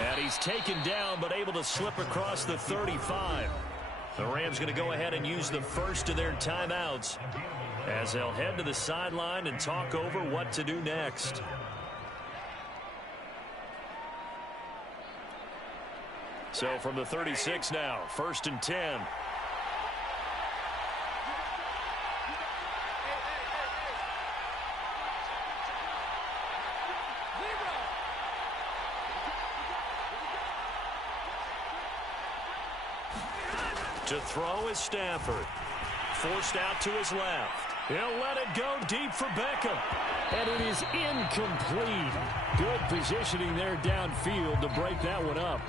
And he's taken down, but able to slip across the 35. The Rams going to go ahead and use the first of their timeouts as they'll head to the sideline and talk over what to do next. So from the 36 now, 1st and 10. To throw is Stafford. Forced out to his left. He'll let it go deep for Beckham. And it is incomplete. Good positioning there downfield to break that one up.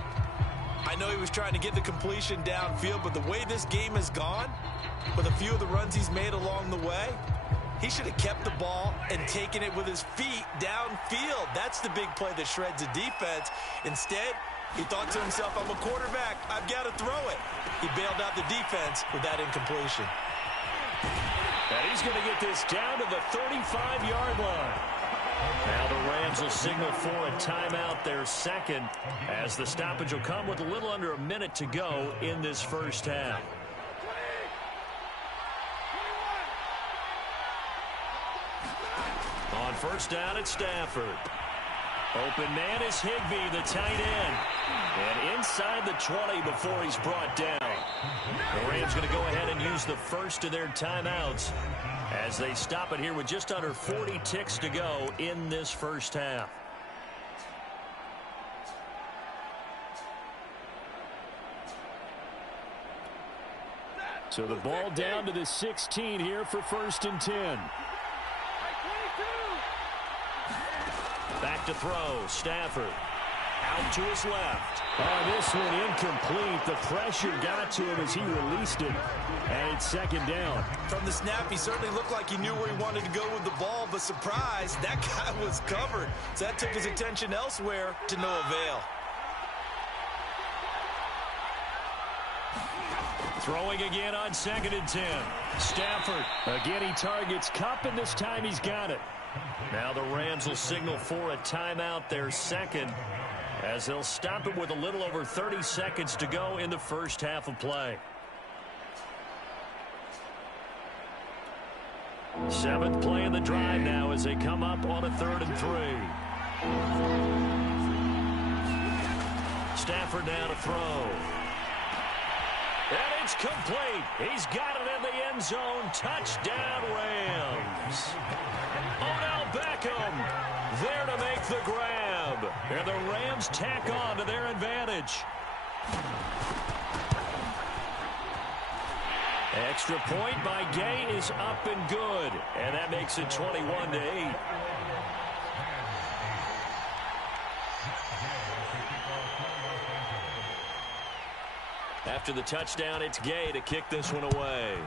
I know he was trying to get the completion downfield, but the way this game has gone, with a few of the runs he's made along the way, he should have kept the ball and taken it with his feet downfield. That's the big play that shreds the defense. Instead, he thought to himself, I'm a quarterback, I've got to throw it. He bailed out the defense with that incompletion. And he's going to get this down to the 35-yard line. Now the Rams will signal for a timeout, their second, as the stoppage will come with a little under a minute to go in this first half. On first down, it's Stafford. Open man is Higbee, the tight end. And inside the 20 before he's brought down. The Rams going to go ahead and use the first of their timeouts as they stop it here with just under 40 ticks to go in this first half. So the ball down to the 16 here for 1st and 10. Back to throw, Stafford. Out to his left. Oh, this one incomplete. The pressure got to him as he released it. And it's 2nd down. From the snap, he certainly looked like he knew where he wanted to go with the ball, but surprise, that guy was covered. So that took his attention elsewhere to no avail. Throwing again on 2nd and 10. Stafford. Again, he targets Kupp, and this time he's got it. Now the Rams will signal for a timeout, their second, as they'll stop it with a little over 30 seconds to go in the first half of play. 7th play of the drive now as they come up on a 3rd and 3. Stafford now to throw. And it's complete. He's got it in the end zone. Touchdown, Rams. Odell Beckham there to make the grab. And the Rams tack on to their advantage. Extra point by Gay is up and good. And that makes it 21-8. After the touchdown, it's Gay to kick this one away.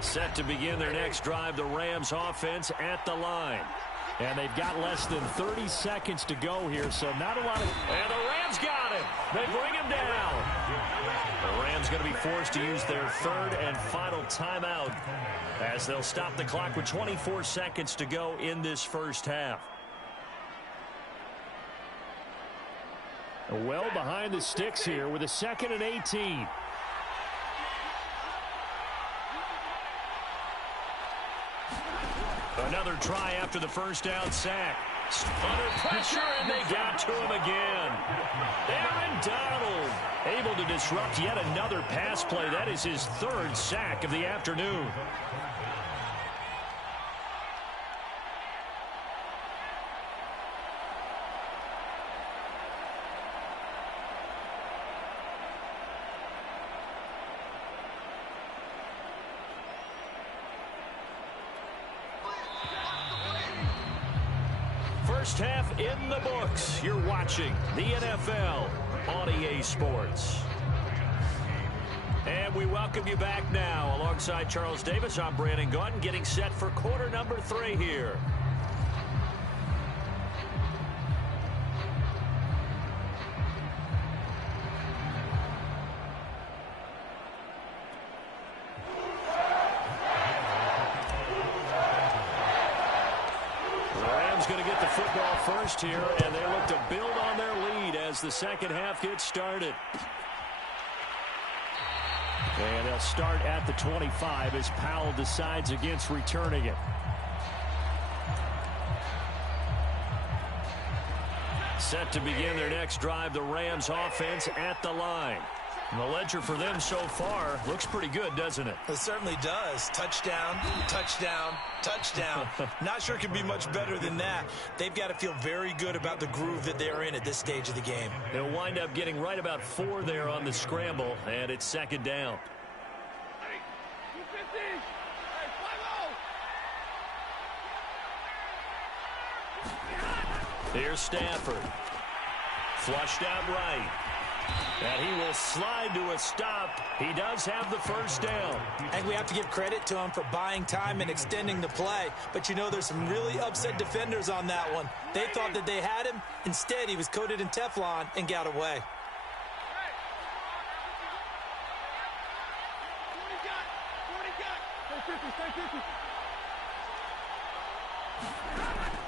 Set to begin their next drive, the Rams offense at the line. And they've got less than 30 seconds to go here, so not a lot of... And the Rams got him. They bring him down. The Rams going to be forced to use their 3rd and final timeout as they'll stop the clock with 24 seconds to go in this first half. Well behind the sticks here with a 2nd and 18. Another try after the first down sack. Under pressure, and they got to him again. Aaron Donald able to disrupt yet another pass play. That is his 3rd sack of the afternoon. First half in the books. You're watching the NFL on EA Sports. And we welcome you back now. Alongside Charles Davis, I'm Brandon Gaudin, getting set for quarter number 3 here. Going to get the football first here, and they look to build on their lead as the second half gets started. And they'll start at the 25 as Powell decides against returning it. Set to begin their next drive, the Rams offense at the line. And the ledger for them so far looks pretty good, doesn't it? It certainly does. Touchdown, touchdown, touchdown. Not sure it can be much better than that. They've got to feel very good about the groove that they're in at this stage of the game. They'll wind up getting right about 4 there on the scramble, and it's second down. Here's Stafford. Flushed out right. And he will slide to a stop. He does have the first down. And we have to give credit to him for buying time and extending the play. But, you know, there's some really upset defenders on that one. They thought that they had him. Instead, he was coated in Teflon and got away.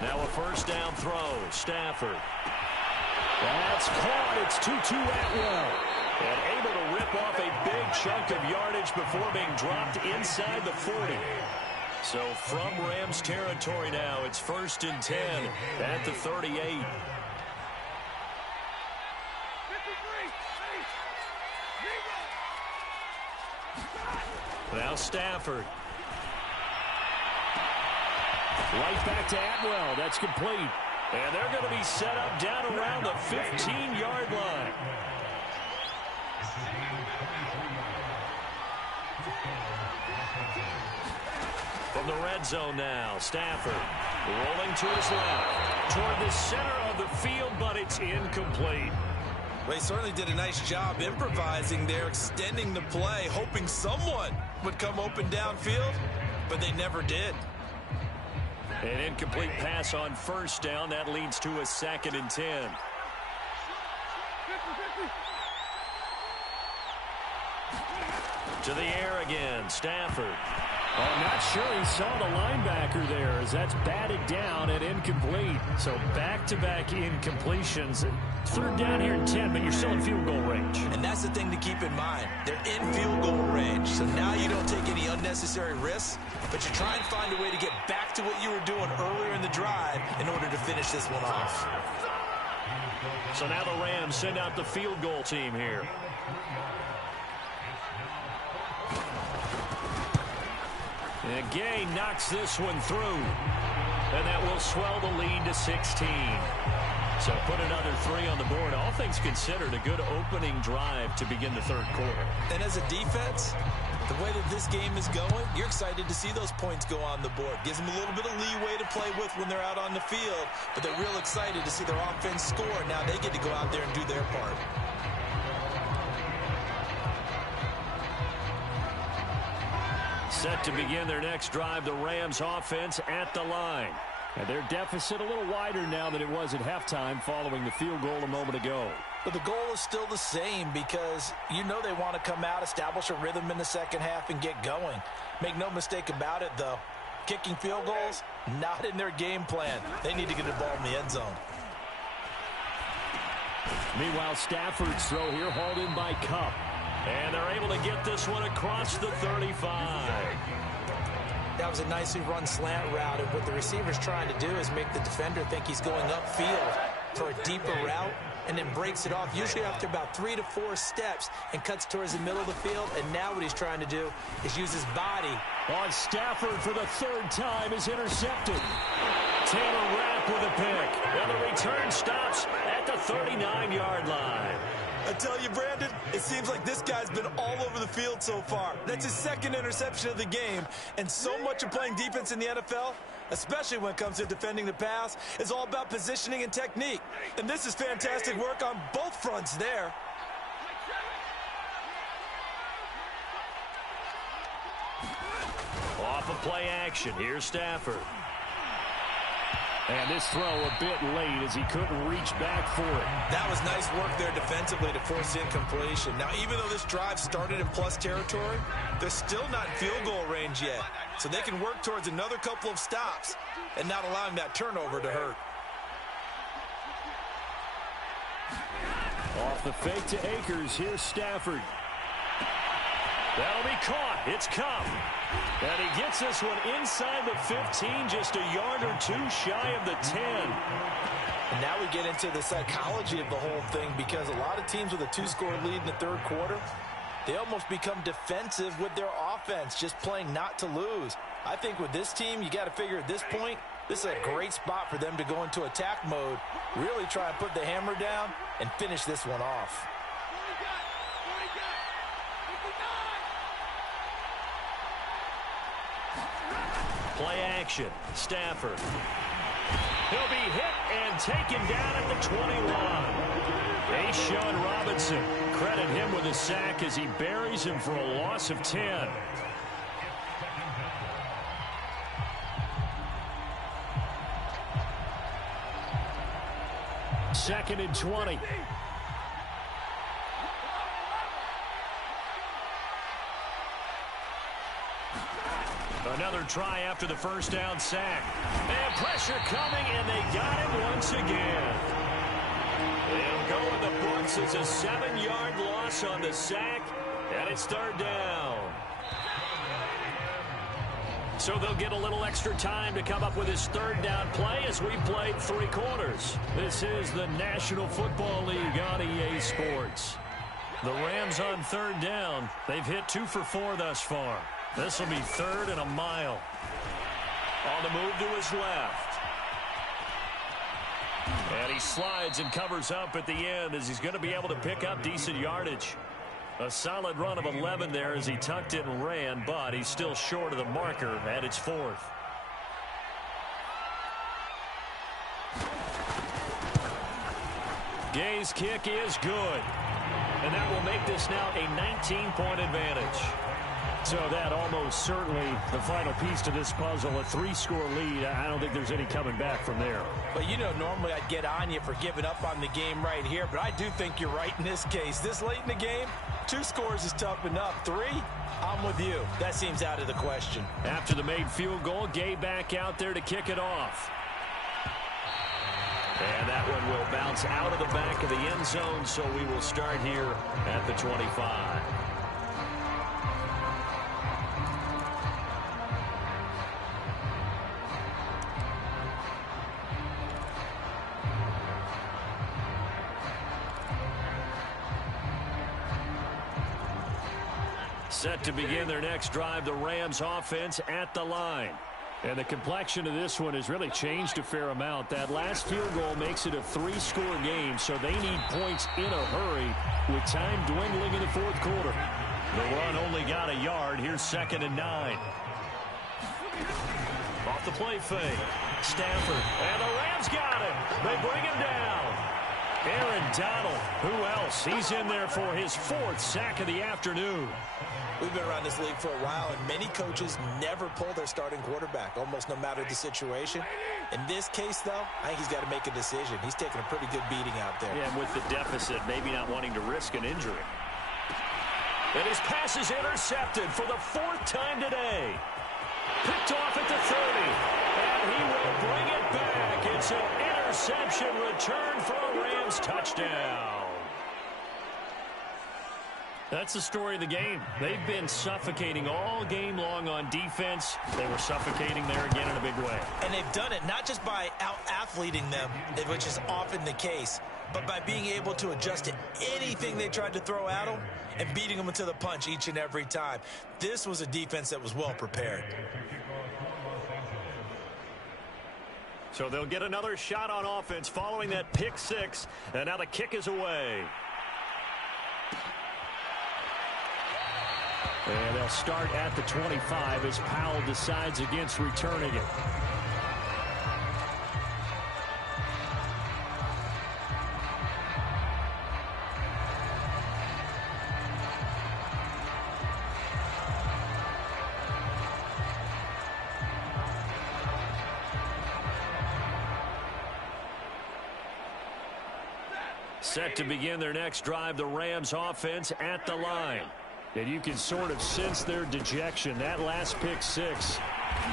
Now a first down throw. Stafford. That's caught. It's Tutu Atwell. And able to rip off a big chunk of yardage before being dropped inside the 40. So from Rams territory now, it's 1st and 10 at the 38. Now Stafford. Right back to Atwell. That's complete. And they're going to be set up down around the 15-yard line. From the red zone now, Stafford rolling to his left toward the center of the field, but it's incomplete. They certainly did a nice job improvising there, extending the play, hoping someone would come open downfield, but they never did. An incomplete pass on first down. That leads to a 2nd and 10. To the air again, Stafford. I'm not sure he saw the linebacker there as that's batted down and incomplete. So back-to-back incompletions. 3rd down here and 10, but you're still in field goal range. And that's the thing to keep in mind. They're in field goal range. So now you don't take any unnecessary risks, but you try and find a way to get back to what you were doing earlier in the drive in order to finish this one off. So now the Rams send out the field goal team here. And Gay knocks this one through. And that will swell the lead to 16. So put another 3 on the board. All things considered, a good opening drive to begin the 3rd quarter. And as a defense, the way that this game is going, you're excited to see those points go on the board. Gives them a little bit of leeway to play with when they're out on the field. But they're real excited to see their offense score. Now they get to go out there and do their part. Set to begin their next drive, the Rams offense at the line. And their deficit a little wider now than it was at halftime following the field goal a moment ago. But the goal is still the same because you know they want to come out, establish a rhythm in the second half, and get going. Make no mistake about it, though. Kicking field goals, not in their game plan. They need to get the ball in the end zone. Meanwhile, Stafford's throw here hauled in by Kupp. And they're able to get this one across the 35. That was a nicely run slant route, and what the receiver's trying to do is make the defender think he's going upfield for a deeper route, and then breaks it off, usually after about 3 to 4 steps, and cuts towards the middle of the field. And now what he's trying to do is use his body. On Stafford for the 3rd time is intercepted. Taylor Rapp with a pick. And the return stops at the 39-yard line. I tell you, Brandon, It seems like this guy's been all over the field so far. That's his second interception of the game. And so much of playing defense in the NFL, especially when it comes to defending the pass, is all about positioning and technique. And this is fantastic work on both fronts there. Off of play action, here's Stafford. And this throw a bit late as he couldn't reach back for it. That was nice work there defensively to force incompletion. Now, even though this drive started in plus territory, they're still not in field goal range yet. So they can work towards another couple of stops and not allowing that turnover to hurt. Off the fake to Akers, here's Stafford. That'll be caught. It's come. And he gets this one inside the 15, just a yard or two shy of the 10. And now we get into the psychology of the whole thing, because a lot of teams with a two-score lead in the third quarter, they almost become defensive with their offense, just playing not to lose. I think with this team, you got to figure at this point, this is a great spot for them to go into attack mode, really try and put the hammer down and finish this one off. Play action. Stafford. He'll be hit and taken down at the 21. Sean Robinson. Credit him with a sack as he buries him for a loss of 10. Second and 20. Another try after the first down sack. And pressure coming, and they got him once again. They'll go in the books as a 7-yard loss on the sack, and it's third down. So they'll get a little extra time to come up with his third down play as we played 3 quarters. This is the National Football League on EA Sports. The Rams on third down. They've hit 2 for 4 thus far. This will be third and a mile. On the move to his left. And he slides and covers up at the end as he's going to be able to pick up decent yardage. A solid run of 11 there as he tucked it and ran, but he's still short of the marker at its 4th. Gay's kick is good. And that will make this now a 19-point advantage. So that almost certainly the final piece to this puzzle, a 3-score lead. I don't think there's any coming back from there. But, you know, normally I'd get on you for giving up on the game right here, but I do think you're right in this case. This late in the game, 2 scores is tough enough. 3, I'm with you. That seems out of the question. After the made field goal, Gay back out there to kick it off. And that one will bounce out of the back of the end zone, so we will start here at the 25. Set to begin their next drive, the Rams offense at the line. And the complexion of this one has really changed a fair amount. That last field goal makes it a 3-score game, so they need points in a hurry with time dwindling in the 4th quarter. The run only got a yard. Here's 2nd and 9. Off the play fake. Stafford. And the Rams got him. They bring him down. Aaron Donald. Who else? He's in there for his 4th sack of the afternoon. We've been around this league for a while, and many coaches never pull their starting quarterback, almost no matter the situation. In this case, though, I think he's got to make a decision. He's taking a pretty good beating out there. Yeah, with the deficit, maybe not wanting to risk an injury. And his pass is intercepted for the 4th time today. Picked off at the 30, and he will bring it back. It's an interception return for a Rams touchdown. That's the story of the game. They've been suffocating all game long on defense. They were suffocating there again in a big way. And they've done it not just by out-athleting them, which is often the case, but by being able to adjust to anything they tried to throw at them and beating them into the punch each and every time. This was a defense that was well prepared. So they'll get another shot on offense following that pick 6, and now the kick is away. And they'll start at the 25 as Powell decides against returning it. Set to begin their next drive, the Rams offense at the line. And you can sort of sense their dejection. That last pick six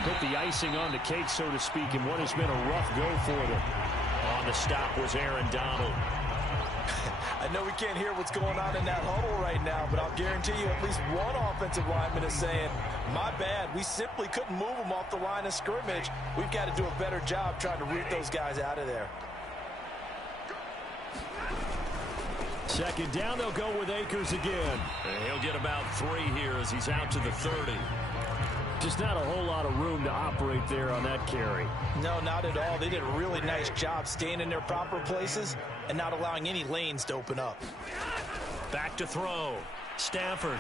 put the icing on the cake, so to speak, in what has been a rough go for them. On the stop was Aaron Donald. I know we can't hear what's going on in that huddle right now, but I'll guarantee you at least one offensive lineman is saying, my bad, we simply couldn't move them off the line of scrimmage. We've got to do a better job trying to root those guys out of there. Second down, they'll go with Akers again. And he'll get about 3 here as he's out to the 30. Just not a whole lot of room to operate there on that carry. No, not at all. They did a really nice job staying in their proper places and not allowing any lanes to open up. Back to throw. Stafford.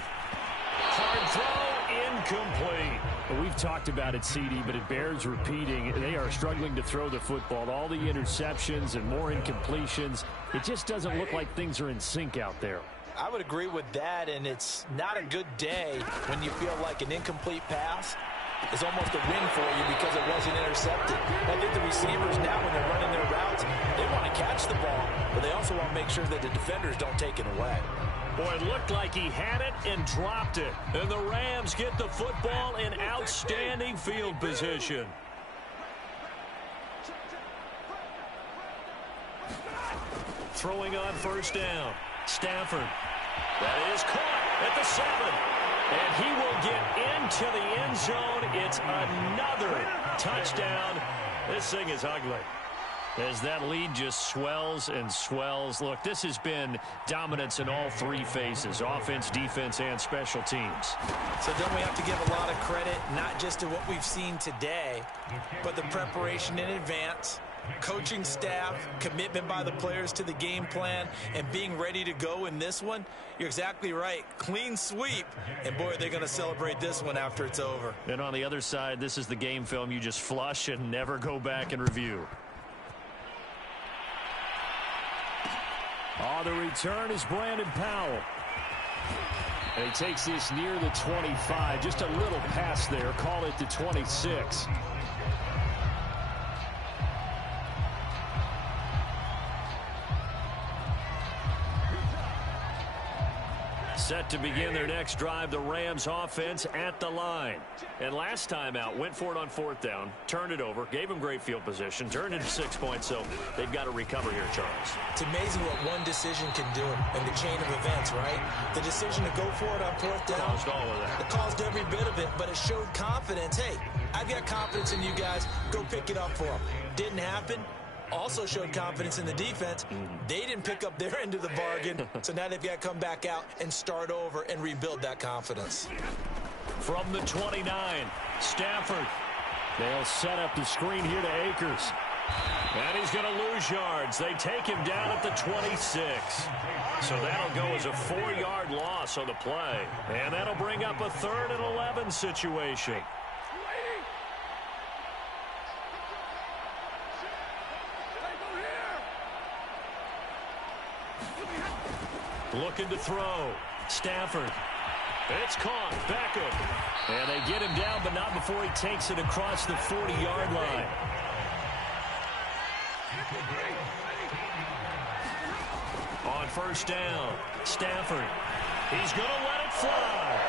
Hard throw, incomplete. We've talked about it, CD, but it bears repeating. They are struggling to throw the football. All the interceptions and more incompletions. It just doesn't look like things are in sync out there. I would agree with that, and it's not a good day when you feel like an incomplete pass is almost a win for you because it wasn't intercepted. I think the receivers now, when they're running their routes, they want to catch the ball, but they also want to make sure that the defenders don't take it away. Boy, it looked like he had it and dropped it. And the Rams get the football in outstanding field position. Throwing on first down. Stafford. That is caught at the 7. And he will get into the end zone. It's another touchdown. This thing is ugly. As that lead just swells and swells. Look, this has been dominance in all 3 phases, offense, defense, and special teams. So then we have to give a lot of credit, not just to what we've seen today, but the preparation in advance, coaching staff, commitment by the players to the game plan, and being ready to go in this one. You're exactly right. Clean sweep. And, boy, they're going to celebrate this one after it's over. And on the other side, this is the game film you just flush and never go back and review. Oh, the return is Brandon Powell. And he takes this near the 25. Just a little pass there. Call it the 26. Set to begin their next drive, the Rams offense at the line. And last time out, went for it on 4th down, turned it over, gave them great field position, turned it to 6 points, so they've got to recover here, Charles. It's amazing what one decision can do in the chain of events, right? The decision to go for it on 4th down. Caused all of that. It caused every bit of it, but it showed confidence. Hey, I've got confidence in you guys. Go pick it up for them. Didn't happen. Also showed confidence in the defense. They didn't pick up their end of the bargain, so now they've got to come back out and start over and rebuild that confidence. From the 29, Stafford. They'll set up the screen here to Akers. And he's going to lose yards. They take him down at the 26. So that'll go as a 4-yard loss on the play. And that'll bring up a 3rd and 11 situation. Looking to throw. Stafford. It's caught. Beckham. And they get him down, but not before he takes it across the 40-yard line. On first down, Stafford. He's going to let it fly.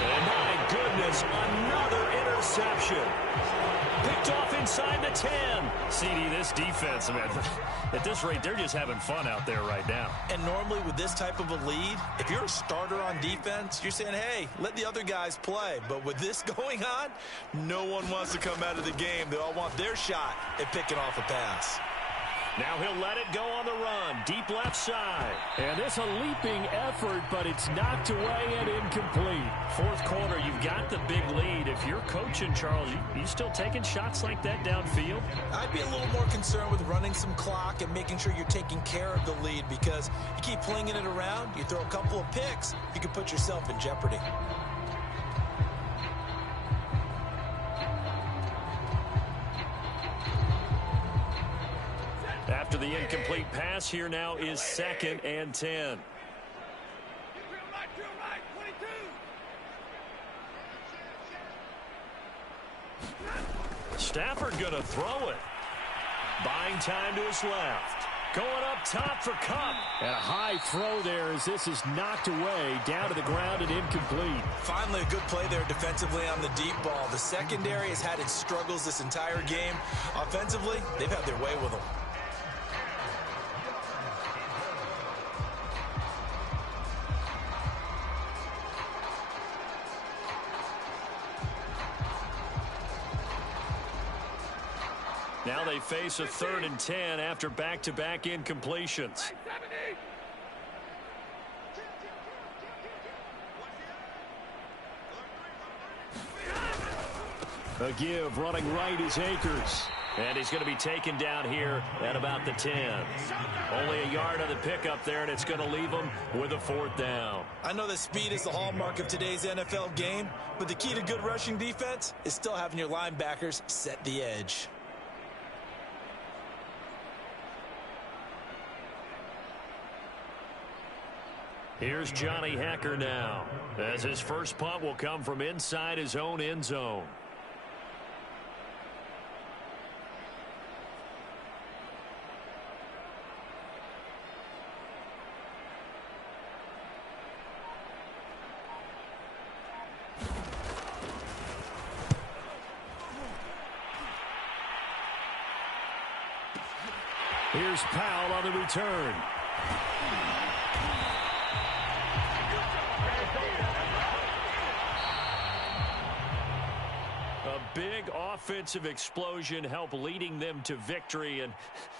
And my goodness, another interception. Picked off inside the 10. CD, this defense, man, at this rate, they're just having fun out there right now. And normally with this type of a lead, if you're a starter on defense, you're saying, hey, let the other guys play. But with this going on, no one wants to come out of the game. They all want their shot at picking off a pass. Now he'll let it go on the run. Deep left side. And this a leaping effort, but it's knocked away and incomplete. Fourth quarter, you've got the big lead. If you're coaching, Charles, you still taking shots like that downfield? I'd be a little more concerned with running some clock and making sure you're taking care of the lead, because you keep flinging it around, you throw a couple of picks, you can put yourself in jeopardy. After the incomplete pass, here now is 2nd and 10. Stafford going to throw it. Buying time to his left. Going up top for Cup. And a high throw there as this is knocked away, down to the ground and incomplete. Finally, a good play there defensively on the deep ball. The secondary has had its struggles this entire game. Offensively, they've had their way with them. Now they face a 3rd and 10 after back-to-back incompletions. A give running right is Akers. And he's going to be taken down here at about the 10. Only a yard on the pickup there, and it's going to leave him with a 4th down. I know that speed is the hallmark of today's NFL game, but the key to good rushing defense is still having your linebackers set the edge. Here's Johnny Hacker now, as his first punt will come from inside his own end zone. Here's Powell on the return. A big offensive explosion helped leading them to victory, and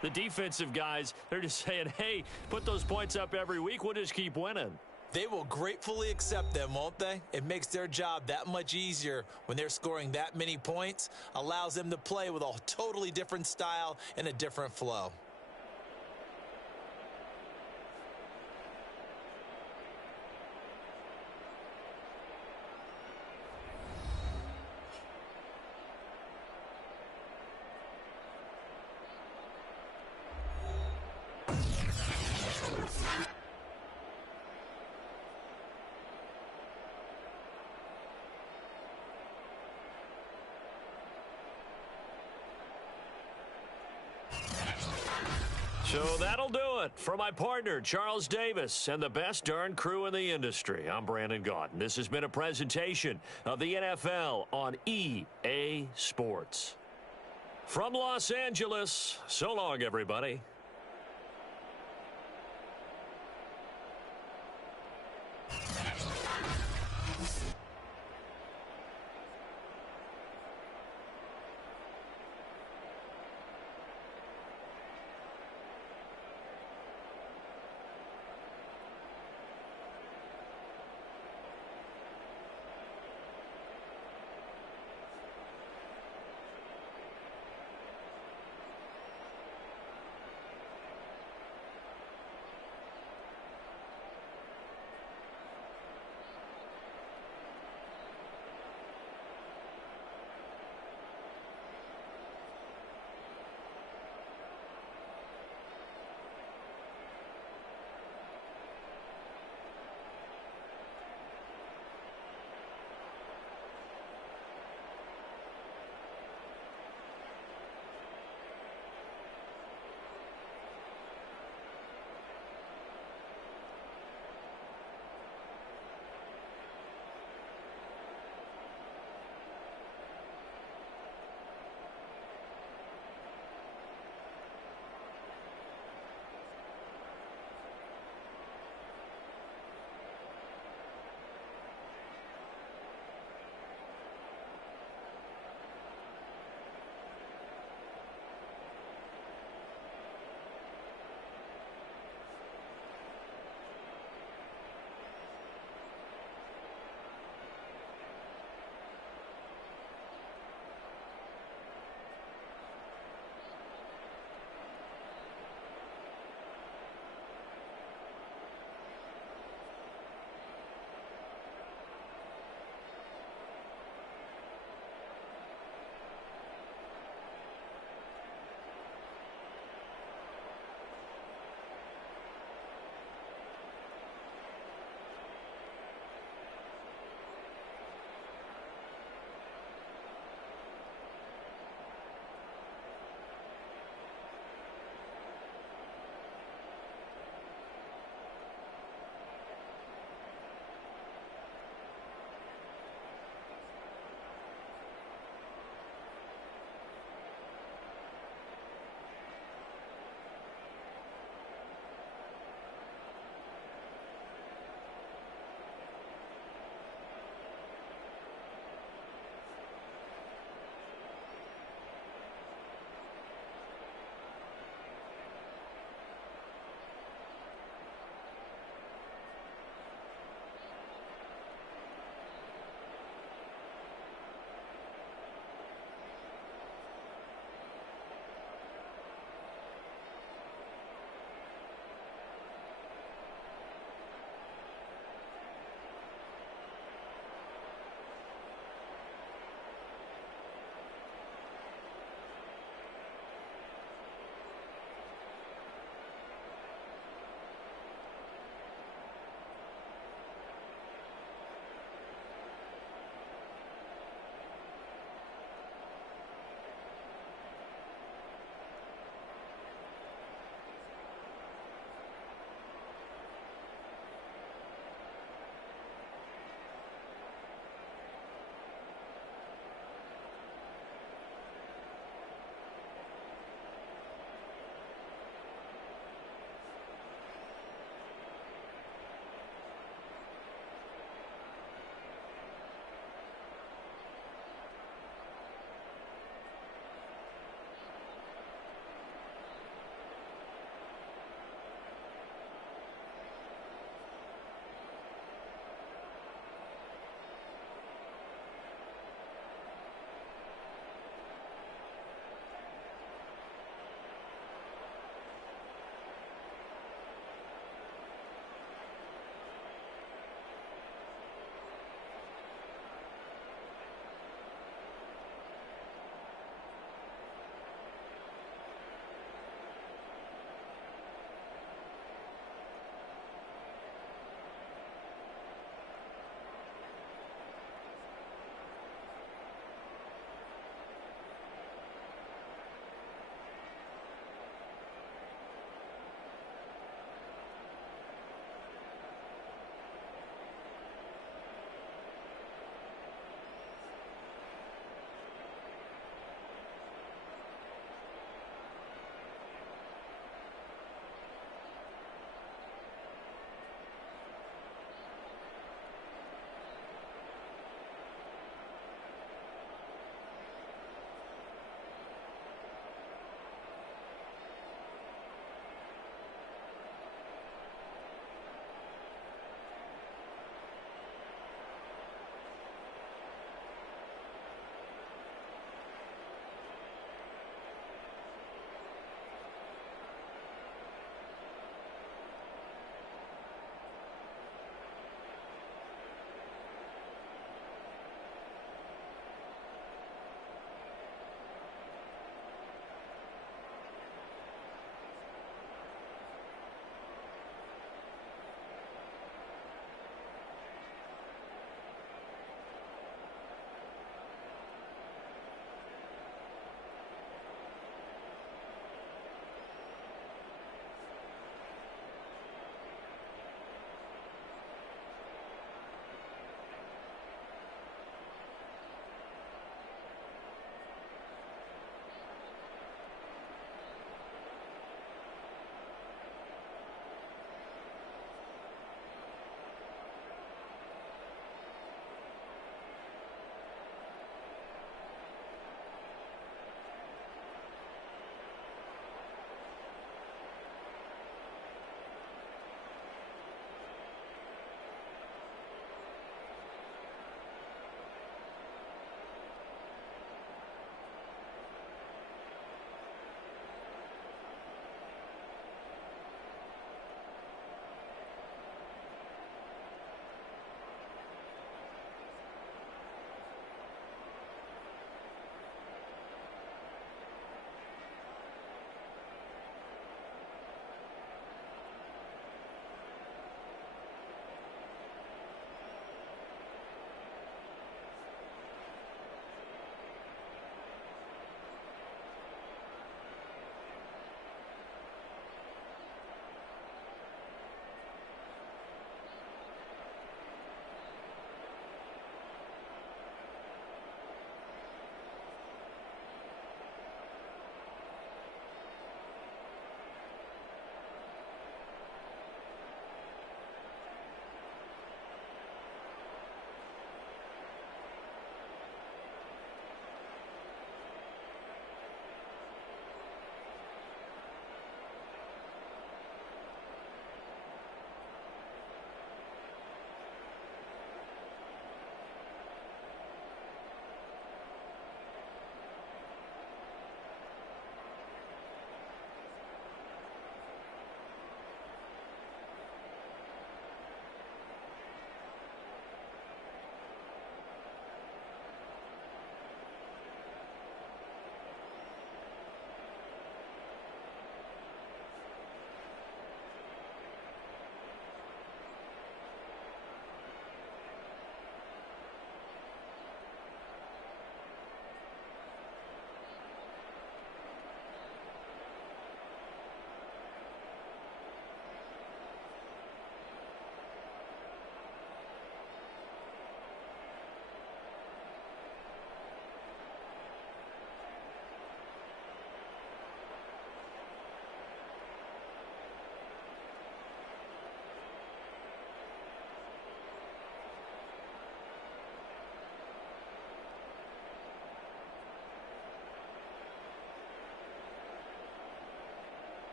the defensive guys, they're just saying, hey, put those points up every week, we'll just keep winning. They will gratefully accept them, won't they? It makes their job that much easier when they're scoring that many points, allows them to play with a totally different style and a different flow. So that'll do it for my partner, Charles Davis, and the best darn crew in the industry. I'm Brandon Gaudin. This has been a presentation of the NFL on EA Sports. From Los Angeles, so long, everybody.